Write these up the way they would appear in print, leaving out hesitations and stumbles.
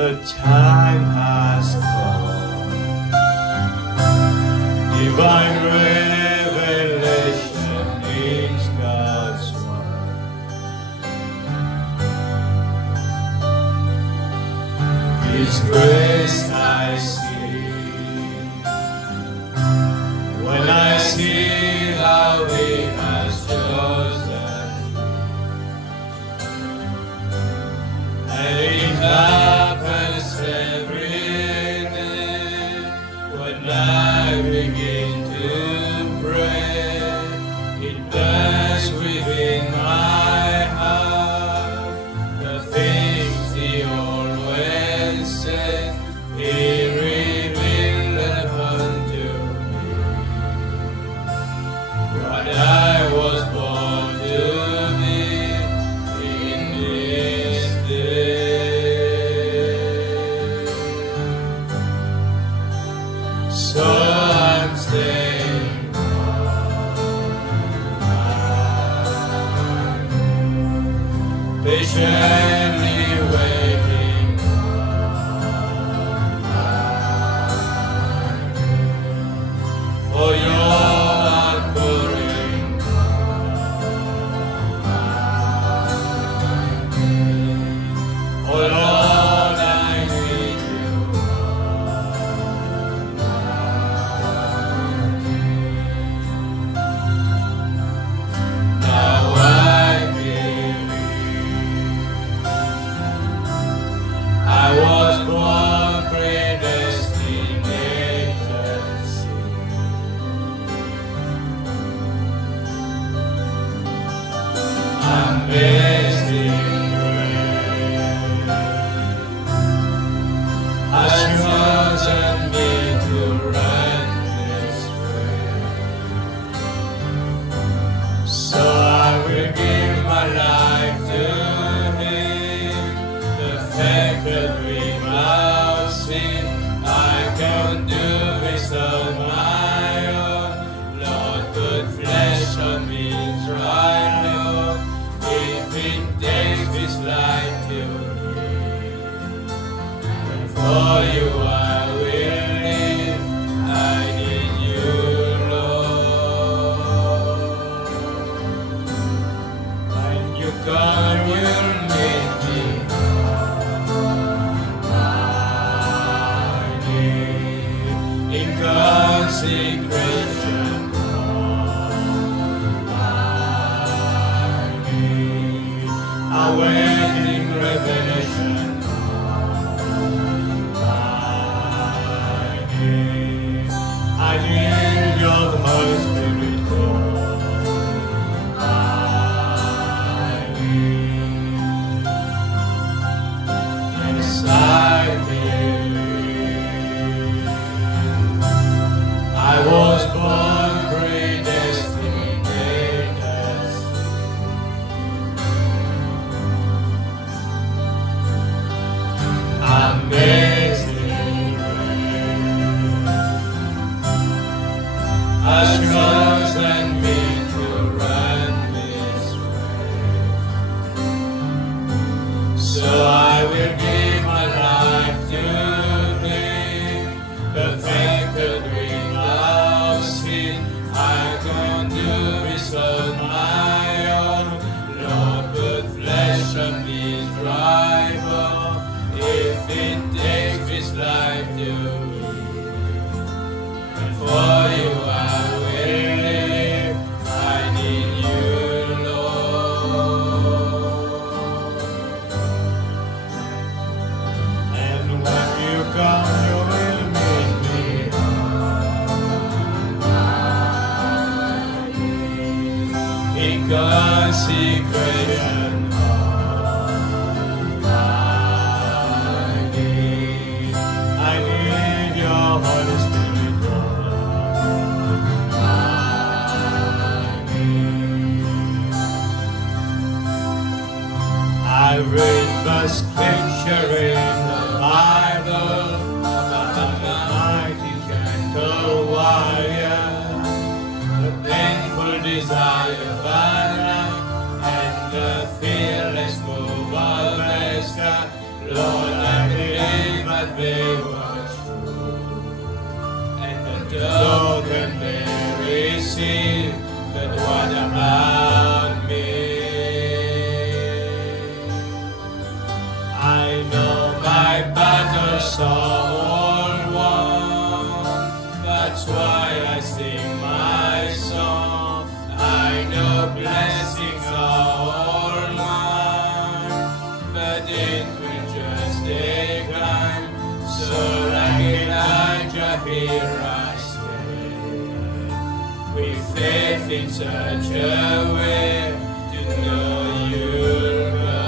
the time has come. Divine revelation is God's word. His grace I see when I see how He has chosen me. And it happens every day when I begin to pray. It burns within my heart the things He always said. He revealed unto me what I was born to be in this day. So I'm staying on, patiently waiting for your outpouring. Oh Lord, I need you. Now I believe I was born predestinated. Amazing grace has chosen me to run this race. So I will give my life to Him, perfected without sin. I can do this on my own. Lord, put flesh on me right now. If it takes this life to live, and for you I will live. I need you, Lord. When you come, you'll meet me. I need in consecration. Awaiting revelation, I need your Holy Spirit, I need. Yes, I believe I was born predestinated. Amazing grace has chosen me to run this race. So I will give my life to Him, perfected without sin. I can do this on my own. Lord, put flesh on these dry bones. If it takes this life to live, and for you I will live. I need you, Lord. And when you come, you will meet me. In consecration. Holy Spirit, I read the scripture in the Bible about the mighty gentle warrior, the painful desire of our life, and the brokenly receive the one about me. I know my battles are all won, that's why I sing my song. I know blessings are all mine, but it will just take time. So like Elijah here I stand, with faith in such a way to know you'll come.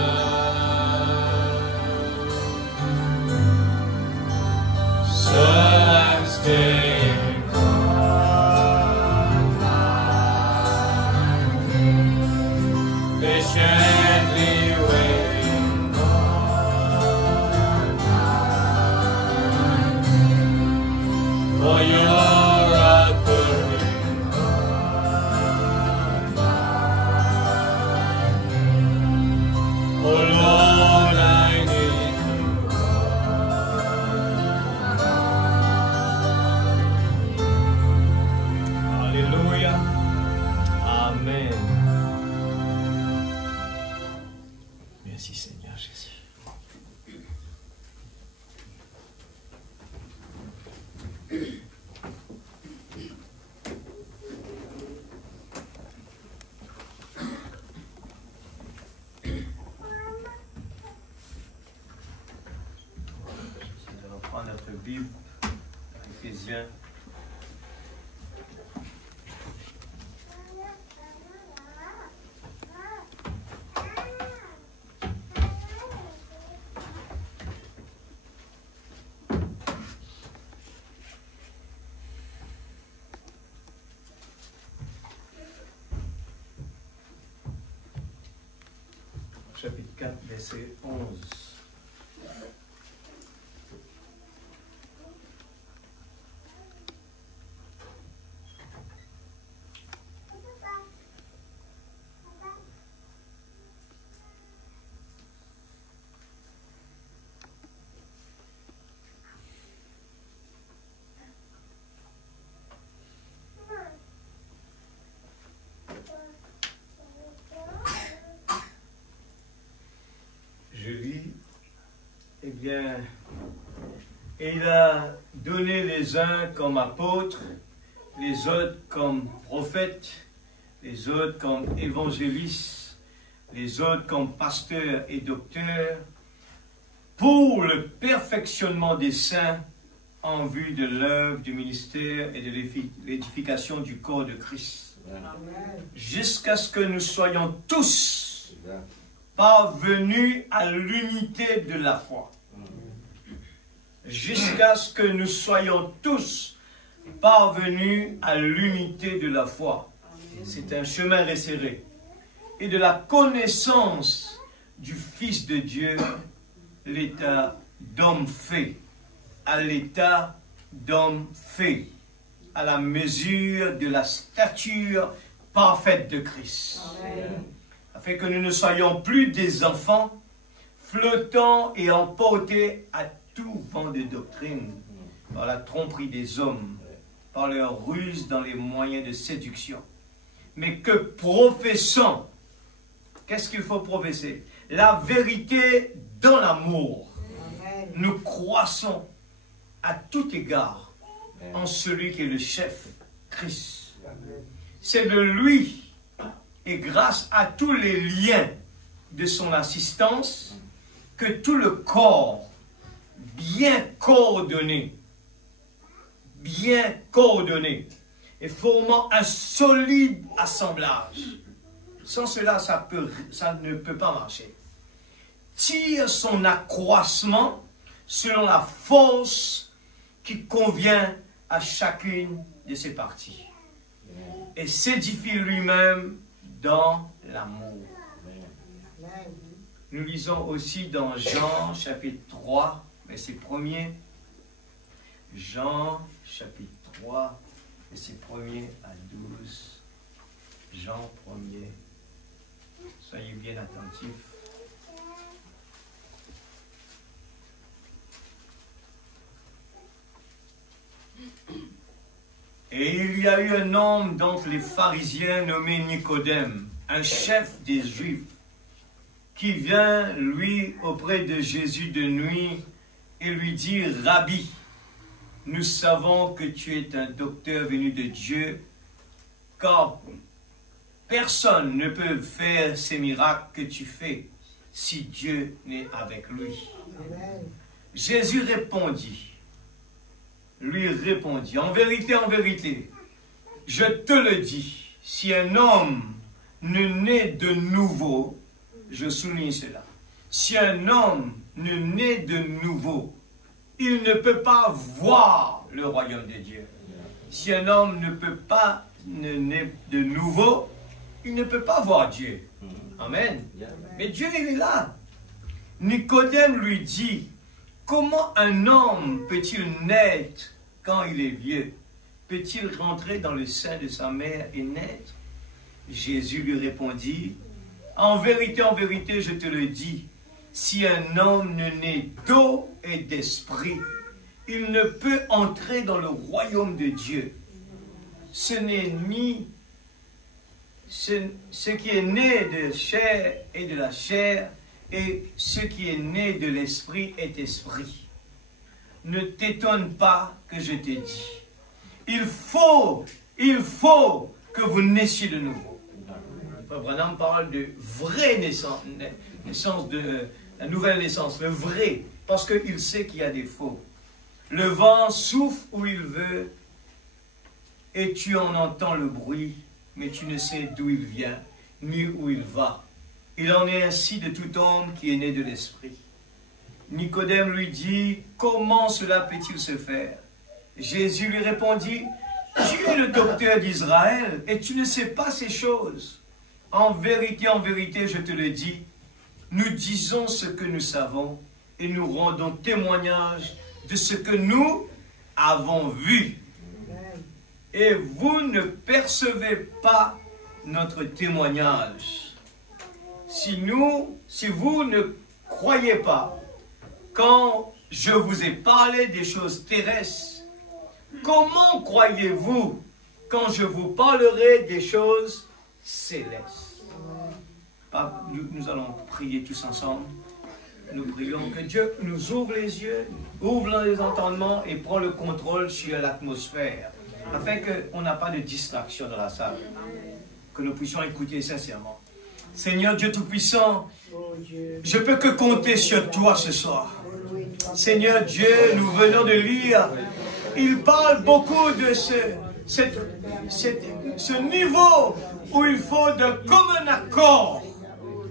So I'm staying patiently waiting for your outpouring. Oh Lord, I need you. Alléluia. Amen. Merci Seigneur Jésus. Nous allons prendre notre Bible, Éphésiens. Chapitre 4, verset 11. Je lis, eh bien, et il a donné les uns comme apôtres, les autres comme prophètes, les autres comme évangélistes, les autres comme pasteurs et docteurs, pour le perfectionnement des saints en vue de l'œuvre du ministère et de l'édification du corps de Christ. Jusqu'à ce que nous soyons tous parvenus à l'unité de la foi. Jusqu'à ce que nous soyons tous parvenus à l'unité de la foi. C'est un chemin resserré. Et de la connaissance du Fils de Dieu, l'état d'homme fait, à l'état d'homme fait, à la mesure de la stature parfaite de Christ. Amen. Afin que nous ne soyons plus des enfants flottant et emportés à tout vent de doctrine, par la tromperie des hommes, par leur ruse dans les moyens de séduction, mais que professant, qu'est-ce qu'il faut professer? La vérité dans l'amour. Nous croissons à tout égard en celui qui est le chef, Christ. C'est de lui et grâce à tous les liens de son assistance que tout le corps bien coordonné et formant un solide assemblage. Sans cela, ça ne peut pas marcher. Tire son accroissement selon la force qui convient à chacune de ses parties. Et s'édifie lui-même dans l'amour. Nous lisons aussi dans Jean chapitre 3, verset 1er. Jean chapitre 3, verset 1er à 12. Jean 1er. Soyez bien attentifs. Et Et il y a eu un homme d'entre les pharisiens nommé Nicodème, un chef des Juifs, qui vient, lui, auprès de Jésus de nuit et lui dit, « Rabbi, nous savons que tu es un docteur venu de Dieu, car personne ne peut faire ces miracles que tu fais si Dieu n'est avec lui. » Jésus lui répondit, « En vérité, je te le dis, si un homme ne naît de nouveau, je souligne cela, si un homme ne naît de nouveau, il ne peut pas voir le royaume de Dieu. Si un homme ne naît de nouveau, il ne peut pas voir Dieu. Amen. Mais Dieu, il est là. Nicodème lui dit, comment un homme peut-il naître quand il est vieux? Peut-il rentrer dans le sein de sa mère et naître? Jésus lui répondit, en vérité, je te le dis, si un homme ne naît d'eau et d'esprit, il ne peut entrer dans le royaume de Dieu. Ce n'est ni ce qui est né de chair et de la chair, et ce qui est né de l'esprit est esprit. Ne t'étonne pas que je t'ai dit. Il faut que vous naissiez de nouveau. Branham parle de vraie naissance de la nouvelle naissance, le vrai, parce qu'il sait qu'il y a des faux. Le vent souffle où il veut, et tu en entends le bruit, mais tu ne sais d'où il vient, ni où il va. Il en est ainsi de tout homme qui est né de l'esprit. Nicodème lui dit, comment cela peut-il se faire? Jésus lui répondit, tu es le docteur d'Israël, et tu ne sais pas ces choses. En vérité, je te le dis, nous disons ce que nous savons et nous rendons témoignage de ce que nous avons vu. Et vous ne percevez pas notre témoignage. Si vous ne croyez pas, quand je vous ai parlé des choses terrestres, comment croyez-vous quand je vous parlerai des choses célestes? Nous allons prier tous ensemble. Nous prions que Dieu nous ouvre les yeux, ouvre les entendements et prend le contrôle sur l'atmosphère, afin qu'on n'a pas de distraction dans la salle, que nous puissions écouter sincèrement. Seigneur Dieu Tout-Puissant, je peux que compter sur toi ce soir. Seigneur Dieu, nous venons de lire, il parle beaucoup de ce niveau où il faut de commun accord.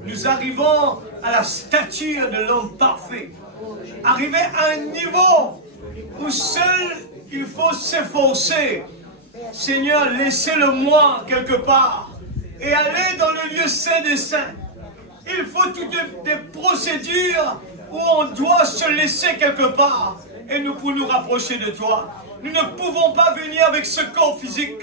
Nous arrivons à la stature de l'homme parfait. Arriver à un niveau où seul il faut s'efforcer. Seigneur, laissez-le moi quelque part et aller dans le lieu saint des saints. Il faut toutes des procédures où on doit se laisser quelque part et nous pour nous rapprocher de toi. Nous ne pouvons pas venir avec ce corps physique.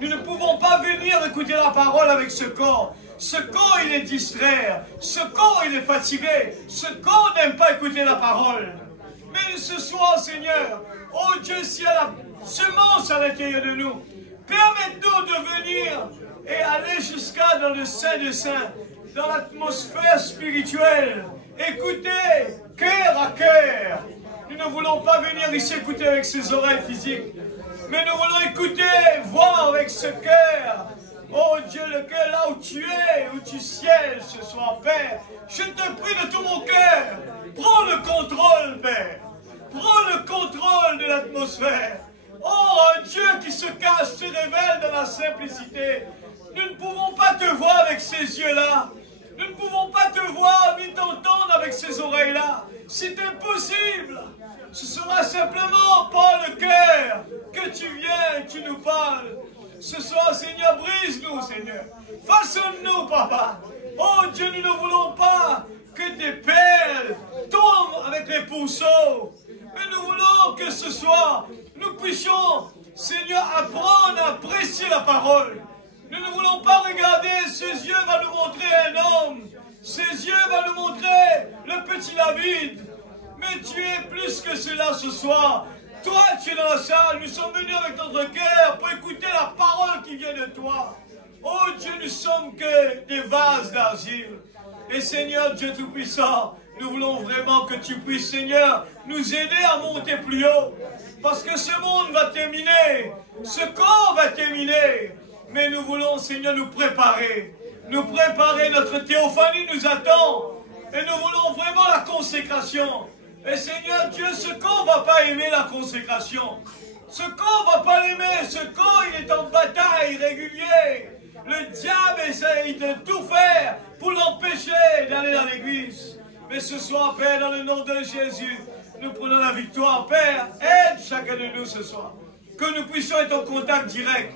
Nous ne pouvons pas venir écouter la parole avec ce corps. Ce corps, il est distrait. Ce corps, il est fatigué. Ce corps n'aime pas écouter la parole. Mais ce soir, Seigneur, oh Dieu, s'il y a la semence à l'intérieur de nous, permette-nous de venir et aller jusqu'à dans le Saint des Saints, dans l'atmosphère spirituelle. Écoutez, cœur à cœur. Nous ne voulons pas venir ici écouter avec ses oreilles physiques, mais nous voulons écouter, voir avec ce cœur. Oh Dieu, le cœur là où tu es, où tu sièges ce soir, Père. Je te prie de tout mon cœur. Prends le contrôle, Père. Prends le contrôle de l'atmosphère. Oh, un Dieu qui se cache, se révèle dans la simplicité. Nous ne pouvons pas te voir avec ces yeux-là. Nous ne pouvons pas te voir ni t'entendre avec ces oreilles-là. C'est impossible. Ce sera simplement par le cœur que tu viens et tu nous parles. Ce soir, Seigneur, brise-nous, Seigneur. Façonne-nous, Papa. Oh Dieu, nous ne voulons pas que des perles tombent avec les ponceaux. Mais nous voulons que ce soir, nous puissions, Seigneur, apprendre à apprécier la parole. Nous ne voulons pas regarder, ses yeux va nous montrer un homme. Ses yeux va nous montrer le petit David. Mais tu es plus que cela ce soir. Toi, tu es dans la salle. Nous sommes venus avec notre cœur pour écouter écouter la parole qui vient de toi. Oh Dieu, nous sommes que des vases d'argile. Et Seigneur Dieu Tout-Puissant, nous voulons vraiment que tu puisses, Seigneur, nous aider à monter plus haut. Parce que ce monde va terminer, ce corps va terminer. Mais nous voulons, Seigneur, nous préparer. Nous préparer, notre théophanie nous attend. Et nous voulons vraiment la consécration. Et Seigneur Dieu, ce corps ne va pas aimer la consécration. Ce corps ne va pas l'aimer. Ce corps, il est en bataille régulier. Le diable essaye de tout faire pour l'empêcher d'aller dans l'église. Mais ce soir, Père, dans le nom de Jésus, nous prenons la victoire. Père, aide chacun de nous ce soir. Que nous puissions être en contact direct.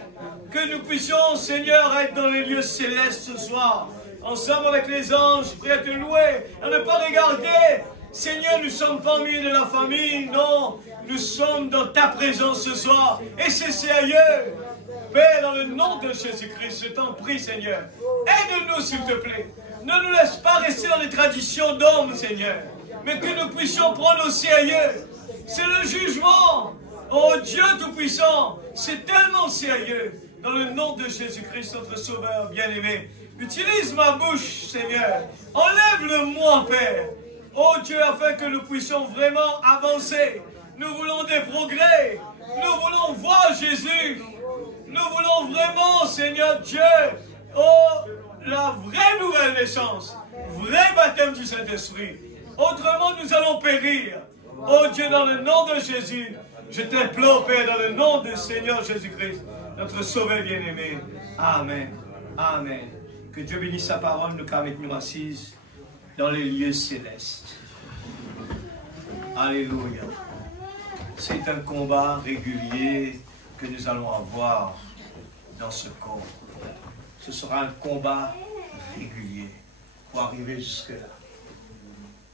Que nous puissions, Seigneur, être dans les lieux célestes ce soir. Ensemble avec les anges, prêts à te louer, à ne pas regarder. Seigneur, nous ne sommes pas au milieu de la famille, non. Nous sommes dans ta présence ce soir. Et c'est sérieux. Père, dans le nom de Jésus-Christ, je t'en prie, Seigneur. Aide-nous, s'il te plaît. Ne nous laisse pas rester dans les traditions d'hommes, Seigneur. Mais que nous puissions prendre au sérieux. C'est le jugement. Oh Dieu Tout-Puissant, c'est tellement sérieux. Dans le nom de Jésus-Christ, notre Sauveur bien-aimé. Utilise ma bouche, Seigneur. Enlève-le-moi, Père. Oh Dieu, afin que nous puissions vraiment avancer. Nous voulons des progrès. Nous voulons voir Jésus. Nous voulons vraiment, Seigneur Dieu, oh, la vraie nouvelle naissance. Vrai baptême du Saint-Esprit. Autrement, nous allons périr. Oh Dieu, dans le nom de Jésus, je t'implore, Père, dans le nom du Seigneur Jésus-Christ, notre Sauveur bien-aimé. Amen. Amen. Que Dieu bénisse sa parole, nous car nous assises dans les lieux célestes. Alléluia. C'est un combat régulier que nous allons avoir dans ce corps. Ce sera un combat régulier pour arriver jusque-là.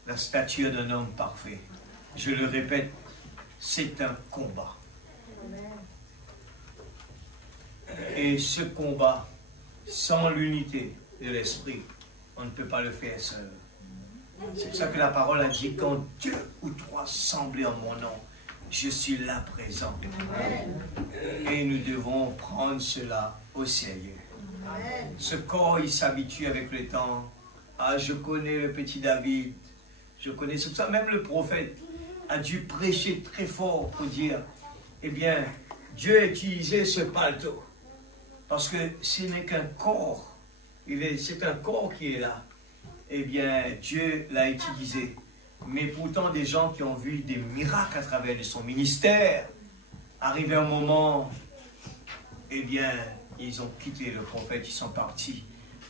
La stature d'un homme parfait. Je le répète, c'est un combat. Et ce combat, sans l'unité de l'esprit, on ne peut pas le faire seul. C'est pour ça que la parole a dit, quand 2 ou 3 semblent en mon nom, je suis là présent. Et nous devons prendre cela au sérieux. Ce corps, il s'habitue avec le temps. Ah, je connais le petit David. Je connais, c'est pour ça même le prophète a dû prêcher très fort pour dire, eh bien, Dieu a utilisé ce paletot. Parce que ce n'est qu'un corps. C'est un corps qui est là. Eh bien, Dieu l'a utilisé. Mais pourtant, des gens qui ont vu des miracles à travers de son ministère, arrivé un moment, eh bien, ils ont quitté le prophète, ils sont partis.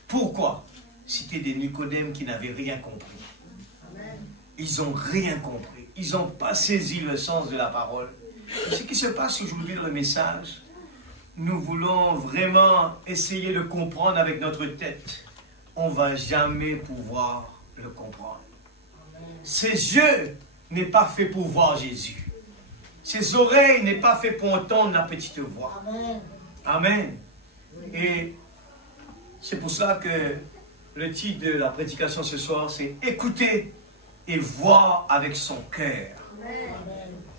Pourquoi? C'était des Nicodèmes qui n'avaient rien compris. Ils n'ont rien compris. Ils n'ont pas saisi le sens de la parole. Et ce qui se passe aujourd'hui dans le message, nous voulons vraiment essayer de comprendre avec notre tête. On ne va jamais pouvoir le comprendre. Ses yeux n'est pas fait pour voir Jésus. Ses oreilles n'est pas fait pour entendre la petite voix. Amen. Et c'est pour ça que le titre de la prédication ce soir, c'est « Écouter et voir avec son cœur ».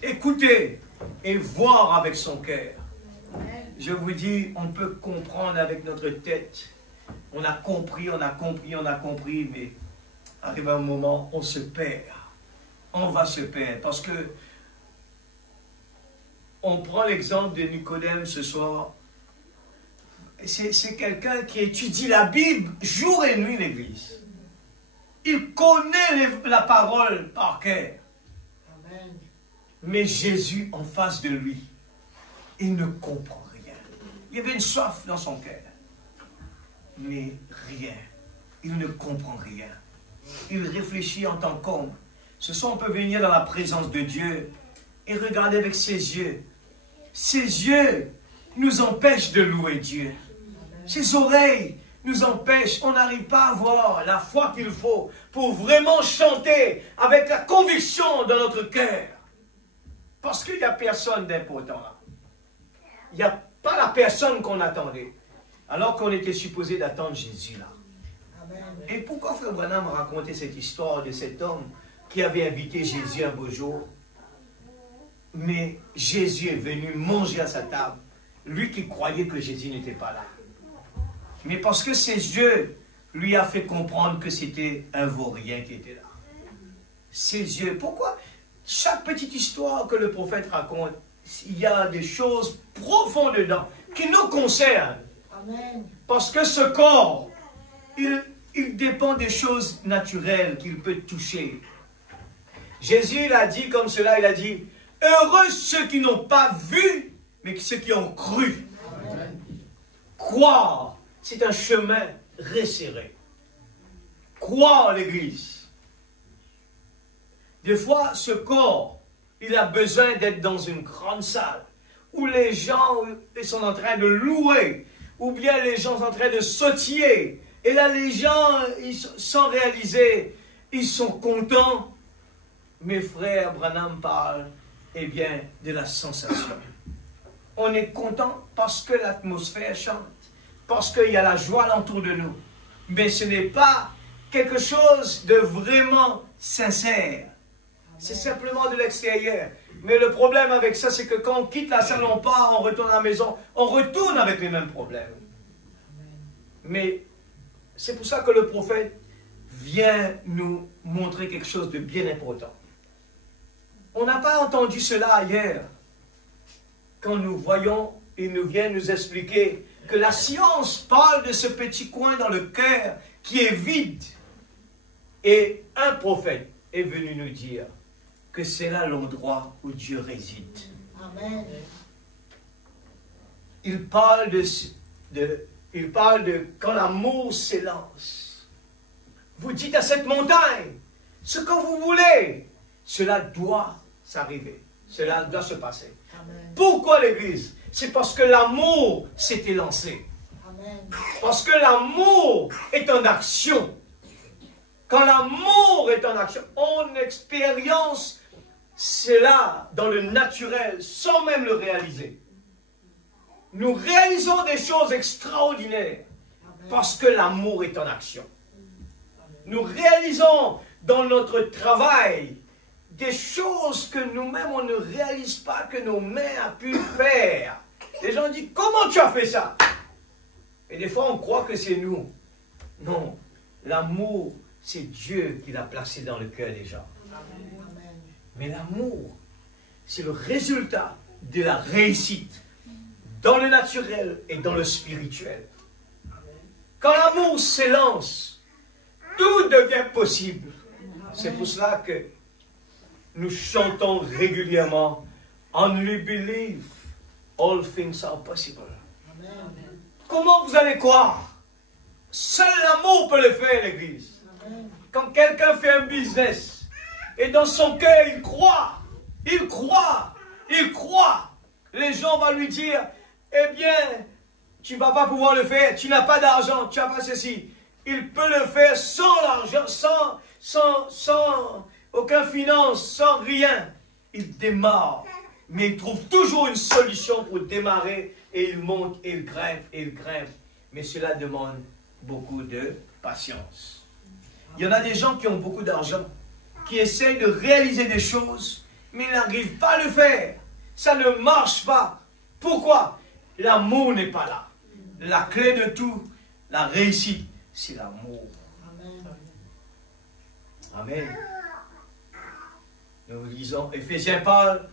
Écouter et voir avec son cœur. Je vous dis, on peut comprendre avec notre tête. On a compris, mais arrive un moment, on se perd. On va se perdre. Parce que on prend l'exemple de Nicodème ce soir. C'est quelqu'un qui étudie la Bible jour et nuit, l'église. Il connaît la parole par cœur. Mais Jésus en face de lui, il ne comprend rien. Il y avait une soif dans son cœur. Mais rien. Il ne comprend rien. Il réfléchit en tant qu'homme. Ce soir, on peut venir dans la présence de Dieu et regarder avec ses yeux. Ses yeux nous empêchent de louer Dieu. Ses oreilles nous empêchent. On n'arrive pas à avoir la foi qu'il faut pour vraiment chanter avec la conviction dans notre cœur. Parce qu'il n'y a personne d'important là. Il n'y a pas la personne qu'on attendait. Alors qu'on était supposé d'attendre Jésus là. Et pourquoi Frère Branham racontait cette histoire de cet homme qui avait invité Jésus un beau jour? Mais Jésus est venu manger à sa table. lui qui croyait que Jésus n'était pas là. Mais parce que ses yeux lui a fait comprendre que c'était un vaurien qui était là. Ses yeux, pourquoi? Chaque petite histoire que le prophète raconte, il y a des choses profondes dedans qui nous concernent. Amen. Parce que ce corps, il dépend des choses naturelles qu'il peut toucher. Jésus, il a dit comme cela, il a dit, heureux ceux qui n'ont pas vu, mais ceux qui ont cru. Amen. Croire, c'est un chemin resserré. Croire l'Église. Des fois, ce corps, il a besoin d'être dans une grande salle où les gens ils sont en train de louer, ou bien les gens sont en train de sautiller. Et là, les gens, sans réaliser, ils sont contents. Mes frères, Branham parle, eh bien, de la sensation. On est content parce que l'atmosphère chante, parce qu'il y a la joie autour de nous. Mais ce n'est pas quelque chose de vraiment sincère. C'est simplement de l'extérieur. Mais le problème avec ça, c'est que quand on quitte la salle, on part, on retourne à la maison, on retourne avec les mêmes problèmes. Mais c'est pour ça que le prophète vient nous montrer quelque chose de bien important. On n'a pas entendu cela ailleurs. Quand nous voyons, il nous vient nous expliquer que la science parle de ce petit coin dans le cœur qui est vide. Et un prophète est venu nous dire que c'est là l'endroit où Dieu réside. Amen. Il parle de quand l'amour s'élance. Vous dites à cette montagne ce que vous voulez. Cela doit s'arriver. Cela doit se passer. Amen. Pourquoi l'Église? C'est parce que l'amour s'est élancé. Amen. Parce que l'amour est en action. Quand l'amour est en action, on expérience cela dans le naturel sans même le réaliser. Nous réalisons des choses extraordinaires parce que l'amour est en action. Nous réalisons dans notre travail des choses que nous-mêmes on ne réalise pas que nos mains ont pu faire. Les gens disent, comment tu as fait ça? Et des fois on croit que c'est nous. Non, l'amour, c'est Dieu qui l'a placé dans le cœur des gens. Mais l'amour, c'est le résultat de la réussite dans le naturel et dans le spirituel. Quand l'amour s'élance, tout devient possible. C'est pour cela que nous chantons régulièrement « Only believe, all things are possible ». Comment vous allez croire? Seul l'amour peut le faire, l'Église. Quand quelqu'un fait un business, et dans son cœur, il croit, il croit, il croit. Les gens vont lui dire, eh bien, tu ne vas pas pouvoir le faire, tu n'as pas d'argent, tu n'as pas ceci. Il peut le faire sans l'argent, sans aucun finance, sans rien. Il démarre, mais il trouve toujours une solution pour démarrer, et il monte, et il grimpe, et il grimpe. Mais cela demande beaucoup de patience. Il y en a des gens qui ont beaucoup d'argent, qui essayent de réaliser des choses, mais ils n'arrivent pas à le faire. Ça ne marche pas. Pourquoi? L'amour n'est pas là. La clé de tout, la réussite, c'est l'amour. Amen. Nous lisons, Éphésiens parle,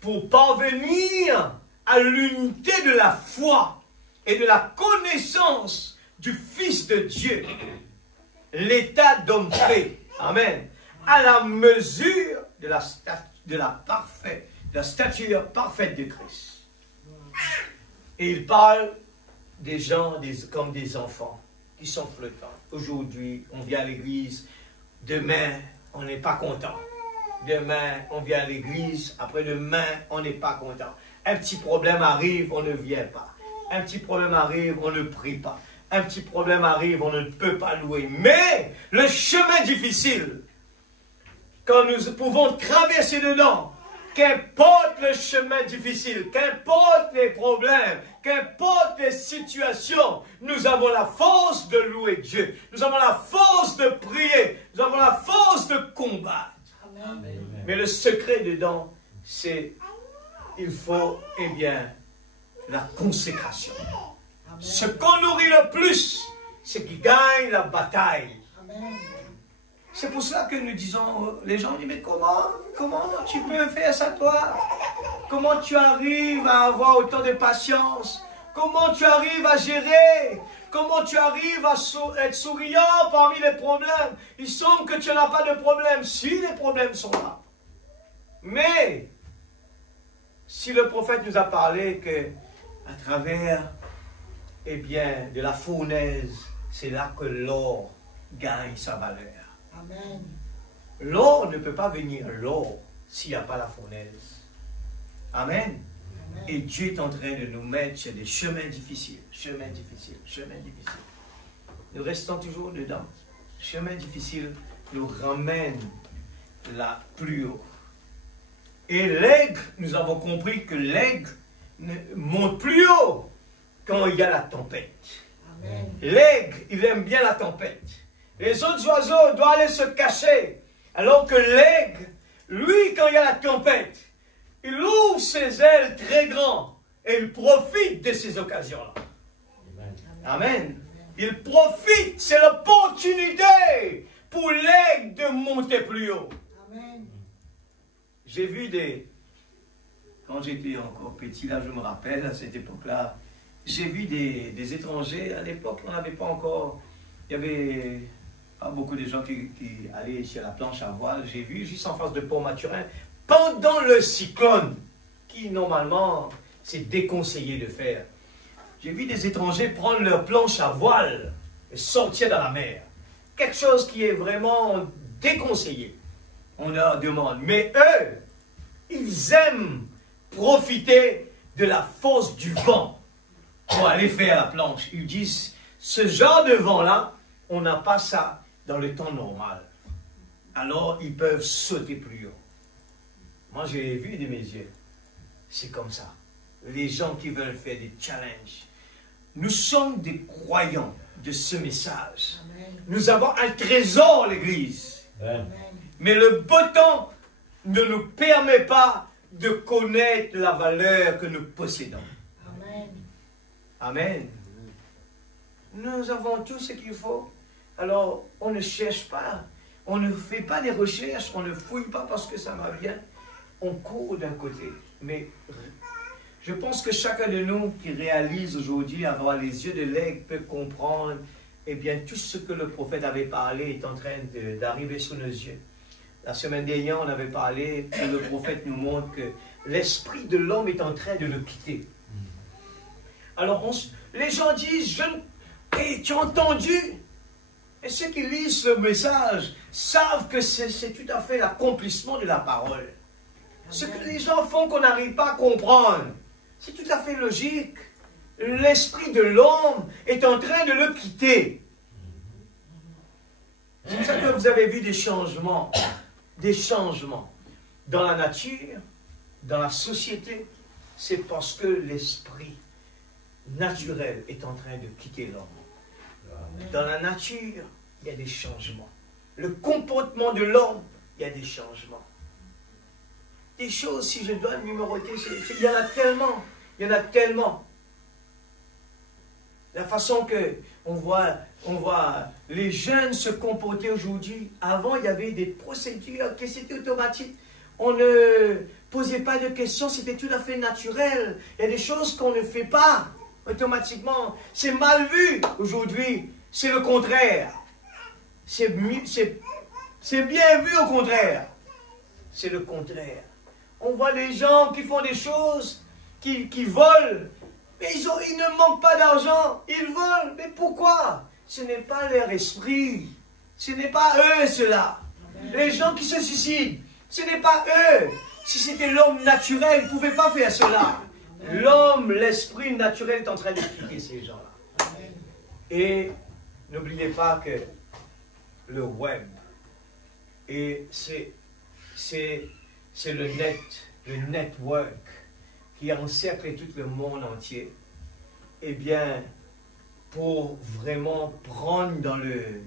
pour parvenir à l'unité de la foi et de la connaissance du Fils de Dieu, l'état d'homme fait. Amen. À la mesure de la stature parfaite de Christ. Et il parle des gens comme des enfants qui sont flottants. Aujourd'hui, on vient à l'église. Demain, on n'est pas content. Demain, on vient à l'église. Après-demain, on n'est pas content. Un petit problème arrive, on ne vient pas. Un petit problème arrive, on ne prie pas. Un petit problème arrive, on ne peut pas louer. Mais le chemin difficile, quand nous pouvons traverser dedans, qu'importe le chemin difficile, qu'importe les problèmes, qu'importe les situations, nous avons la force de louer Dieu. Nous avons la force de prier. Nous avons la force de combattre. Amen. Mais le secret dedans, c'est il faut, eh bien, la consécration. Ce qu'on nourrit le plus, c'est qui gagne la bataille. C'est pour cela que nous disons, les gens disent, mais comment tu peux faire ça toi? Comment tu arrives à avoir autant de patience? Comment tu arrives à gérer? Comment tu arrives à être souriant parmi les problèmes? Il semble que tu n'as pas de problème. Si, les problèmes sont là. Mais, si le prophète nous a parlé que à travers, eh bien, de la fournaise, c'est là que l'or gagne sa valeur. Amen. L'or ne peut pas venir l'or s'il n'y a pas la fournaise. Amen. Amen. Et Dieu est en train de nous mettre sur des chemins difficiles, chemins difficiles, chemins difficiles. Nous restons toujours dedans. Chemins difficiles nous ramènent là plus haut. Et l'aigle, nous avons compris que l'aigle monte plus haut quand il y a la tempête. Amen. L'aigle, il aime bien la tempête. Les autres oiseaux doivent aller se cacher. Alors que l'aigle, lui, quand il y a la tempête, il ouvre ses ailes très grandes et il profite de ces occasions-là. Amen. Il profite, c'est l'opportunité pour l'aigle de monter plus haut. Amen. J'ai vu quand j'étais encore petit, là je me rappelle, à cette époque-là, j'ai vu des étrangers, à l'époque on n'avait pas encore, il y avait pas beaucoup de gens qui allaient sur la planche à voile. J'ai vu juste en face de Port-Mathurin, pendant le cyclone, qui normalement c'est déconseillé de faire. J'ai vu des étrangers prendre leur planche à voile et sortir dans la mer. Quelque chose qui est vraiment déconseillé. On leur demande. Mais eux, ils aiment profiter de la force du vent pour aller faire la planche. Ils disent, ce genre de vent-là, on n'a pas ça dans le temps normal. Alors, ils peuvent sauter plus haut. Moi, j'ai vu de mes yeux. C'est comme ça. Les gens qui veulent faire des challenges. Nous sommes des croyants de ce message. Amen. Nous avons un trésor, l'Église. Amen. Mais le beau temps ne nous permet pas de connaître la valeur que nous possédons. Amen. Amen. Nous avons tout ce qu'il faut. Alors, on ne cherche pas. On ne fait pas des recherches. On ne fouille pas parce que ça va bien. On court d'un côté. Mais je pense que chacun de nous qui réalise aujourd'hui avoir les yeux de l'aigle peut comprendre, eh bien, tout ce que le prophète avait parlé est en train d'arriver sous nos yeux. La semaine dernière, on avait parlé que le prophète nous montre que l'esprit de l'homme est en train de le quitter. Alors, les gens disent, hey, tu as entendu? Et ceux qui lisent ce message savent que c'est tout à fait l'accomplissement de la parole. Ce que les gens font qu'on n'arrive pas à comprendre, c'est tout à fait logique. L'esprit de l'homme est en train de le quitter. C'est pour ça que vous avez vu des changements dans la nature, dans la société. C'est parce que l'esprit naturel est en train de quitter l'homme. Dans la nature, il y a des changements. Le comportement de l'homme, il y a des changements. Des choses, si je dois numéroter, il y en a tellement. Il y en a tellement. La façon que on voit les jeunes se comporter aujourd'hui. Avant, il y avait des procédures qui c'était automatique. On ne posait pas de questions, c'était tout à fait naturel. Il y a des choses qu'on ne fait pas automatiquement. C'est mal vu aujourd'hui. C'est le contraire. C'est bien vu au contraire. C'est le contraire. On voit des gens qui font des choses, qui volent, mais ils ne manquent pas d'argent, ils volent. Mais pourquoi? Ce n'est pas leur esprit, ce n'est pas eux cela. Les gens qui se suicident, ce n'est pas eux. Si c'était l'homme naturel, il ne pouvait pas faire cela. L'homme, l'esprit naturel est en train de quitter ces gens-là. Et n'oubliez pas que le web, et c'est le network qui encercle tout le monde entier. Eh bien, pour vraiment prendre dans le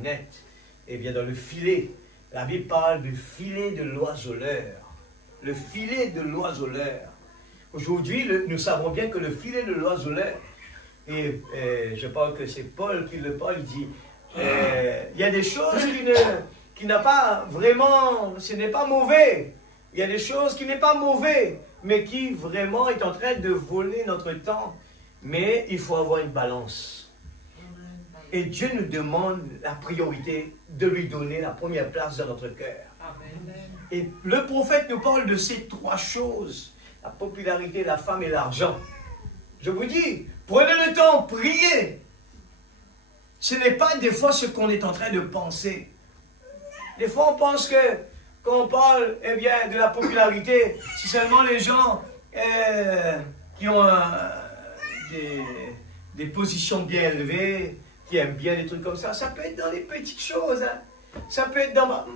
net, eh bien dans le filet, la Bible parle du filet de l'oiseleur. Le filet de l'oiseleur. Aujourd'hui, nous savons bien que le filet de l'oiseleur, et je parle que c'est Paul qui le parle, il dit, il y a des choses qui n'a pas vraiment, ce n'est pas mauvais. Il y a des choses qui n'est pas mauvais, mais qui vraiment est en train de voler notre temps. Mais il faut avoir une balance. Et Dieu nous demande la priorité de lui donner la première place dans notre cœur. Et le prophète nous parle de ces trois choses. La popularité, la femme et l'argent. Je vous dis, prenez le temps, priez. Ce n'est pas des fois ce qu'on est en train de penser. Des fois, on pense que quand on parle de la popularité, c'est seulement les gens qui ont des positions bien élevées, qui aiment bien des trucs comme ça. Ça peut être dans les petites choses. Hein. Ça peut être dans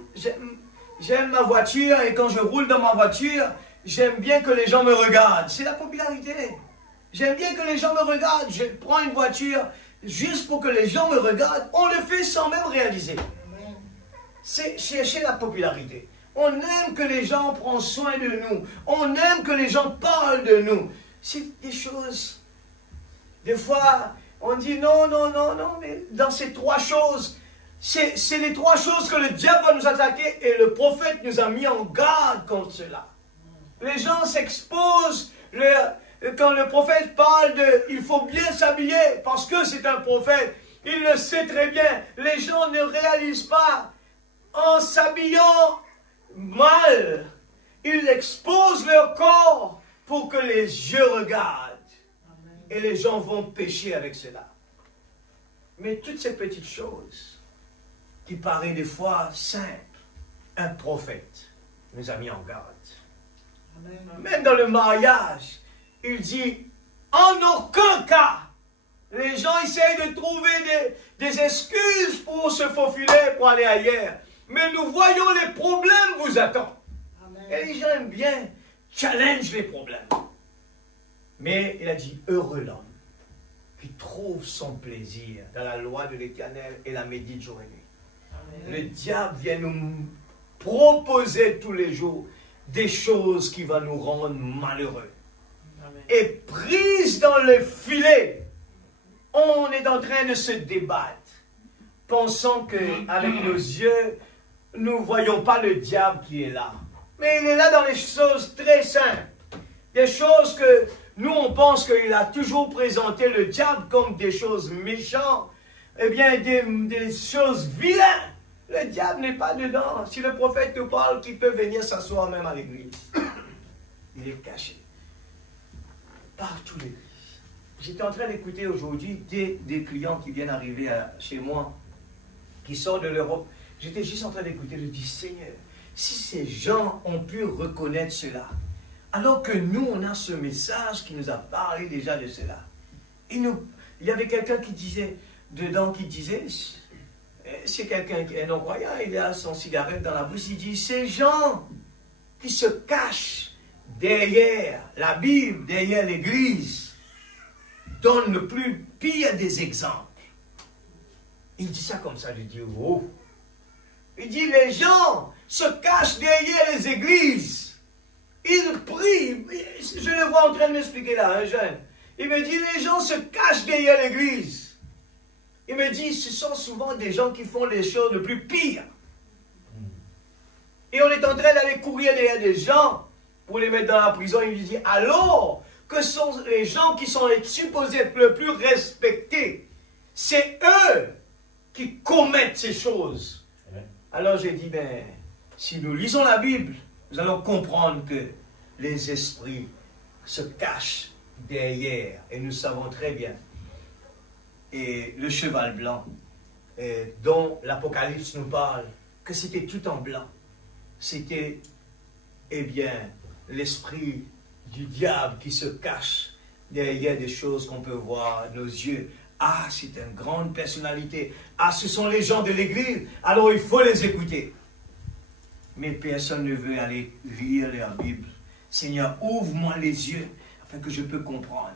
j'aime ma voiture et quand je roule dans ma voiture, j'aime bien que les gens me regardent. C'est la popularité. J'aime bien que les gens me regardent. Je prends une voiture juste pour que les gens me regardent. On le fait sans même réaliser. C'est chercher la popularité. On aime que les gens prennent soin de nous. On aime que les gens parlent de nous. C'est des choses. Des fois, on dit non, non, non, non, mais dans ces trois choses, c'est les trois choses que le diable va nous attaquer et le prophète nous a mis en garde contre cela. Les gens s'exposent. Quand le prophète parle de « il faut bien s'habiller » parce que c'est un prophète, il le sait très bien. Les gens ne réalisent pas. En s'habillant mal, ils exposent leur corps pour que les yeux regardent. Et les gens vont pécher avec cela. Mais toutes ces petites choses qui paraissent des fois simples, un prophète nous a mis en garde. Même dans le mariage, il dit, en aucun cas, les gens essayent de trouver des excuses pour se faufiler, pour aller ailleurs. Mais nous voyons les problèmes vous attendent. Et les gens aiment bien challenge les problèmes. Mais il a dit, heureux l'homme qui trouve son plaisir dans la loi de l'Éternel et la médite jour et nuit. Le diable vient nous proposer tous les jours des choses qui vont nous rendre malheureux. Amen. Et prise dans le filet, on est en train de se débattre, pensant qu'avec nos yeux, nous ne voyons pas le diable qui est là. Mais il est là dans les choses très simples. Des choses que nous, on pense qu'il a toujours présenté le diable comme des choses méchantes, eh bien, des choses vilaines. Le diable n'est pas dedans. Si le prophète nous parle qu'il peut venir s'asseoir même à l'église, il est caché. Partout l'église. J'étais en train d'écouter aujourd'hui des clients qui viennent arriver chez moi, qui sortent de l'Europe. J'étais juste en train d'écouter, je dis, Seigneur, si ces gens ont pu reconnaître cela, alors que nous, on a ce message qui nous a parlé déjà de cela. Il y avait quelqu'un qui disait, c'est quelqu'un qui est non-croyant, il a son cigarette dans la bouche, il dit, ces gens qui se cachent derrière la Bible, derrière l'Église, donnent le plus pire des exemples. Il dit ça comme ça, je dis, oh. Il dit, les gens se cachent derrière les églises. Ils prient. Je le vois en train de m'expliquer là, un jeune. Il me dit, les gens se cachent derrière l'église. Il me dit, ce sont souvent des gens qui font les choses les plus pires. Et on est en train d'aller courir derrière des gens pour les mettre dans la prison. Il me dit, alors que sont les gens qui sont supposés être le plus respectés, c'est eux qui commettent ces choses. Alors j'ai dit, ben, si nous lisons la Bible, nous allons comprendre que les esprits se cachent derrière. Et nous savons très bien. Et le cheval blanc, dont l'Apocalypse nous parle, que c'était tout en blanc. C'était, eh bien, l'esprit du diable qui se cache derrière des choses qu'on peut voir à nos yeux. Ah, c'est une grande personnalité. Ah, ce sont les gens de l'église. Alors il faut les écouter. Mais personne ne veut aller lire leur Bible. Seigneur, ouvre-moi les yeux afin que je peux comprendre.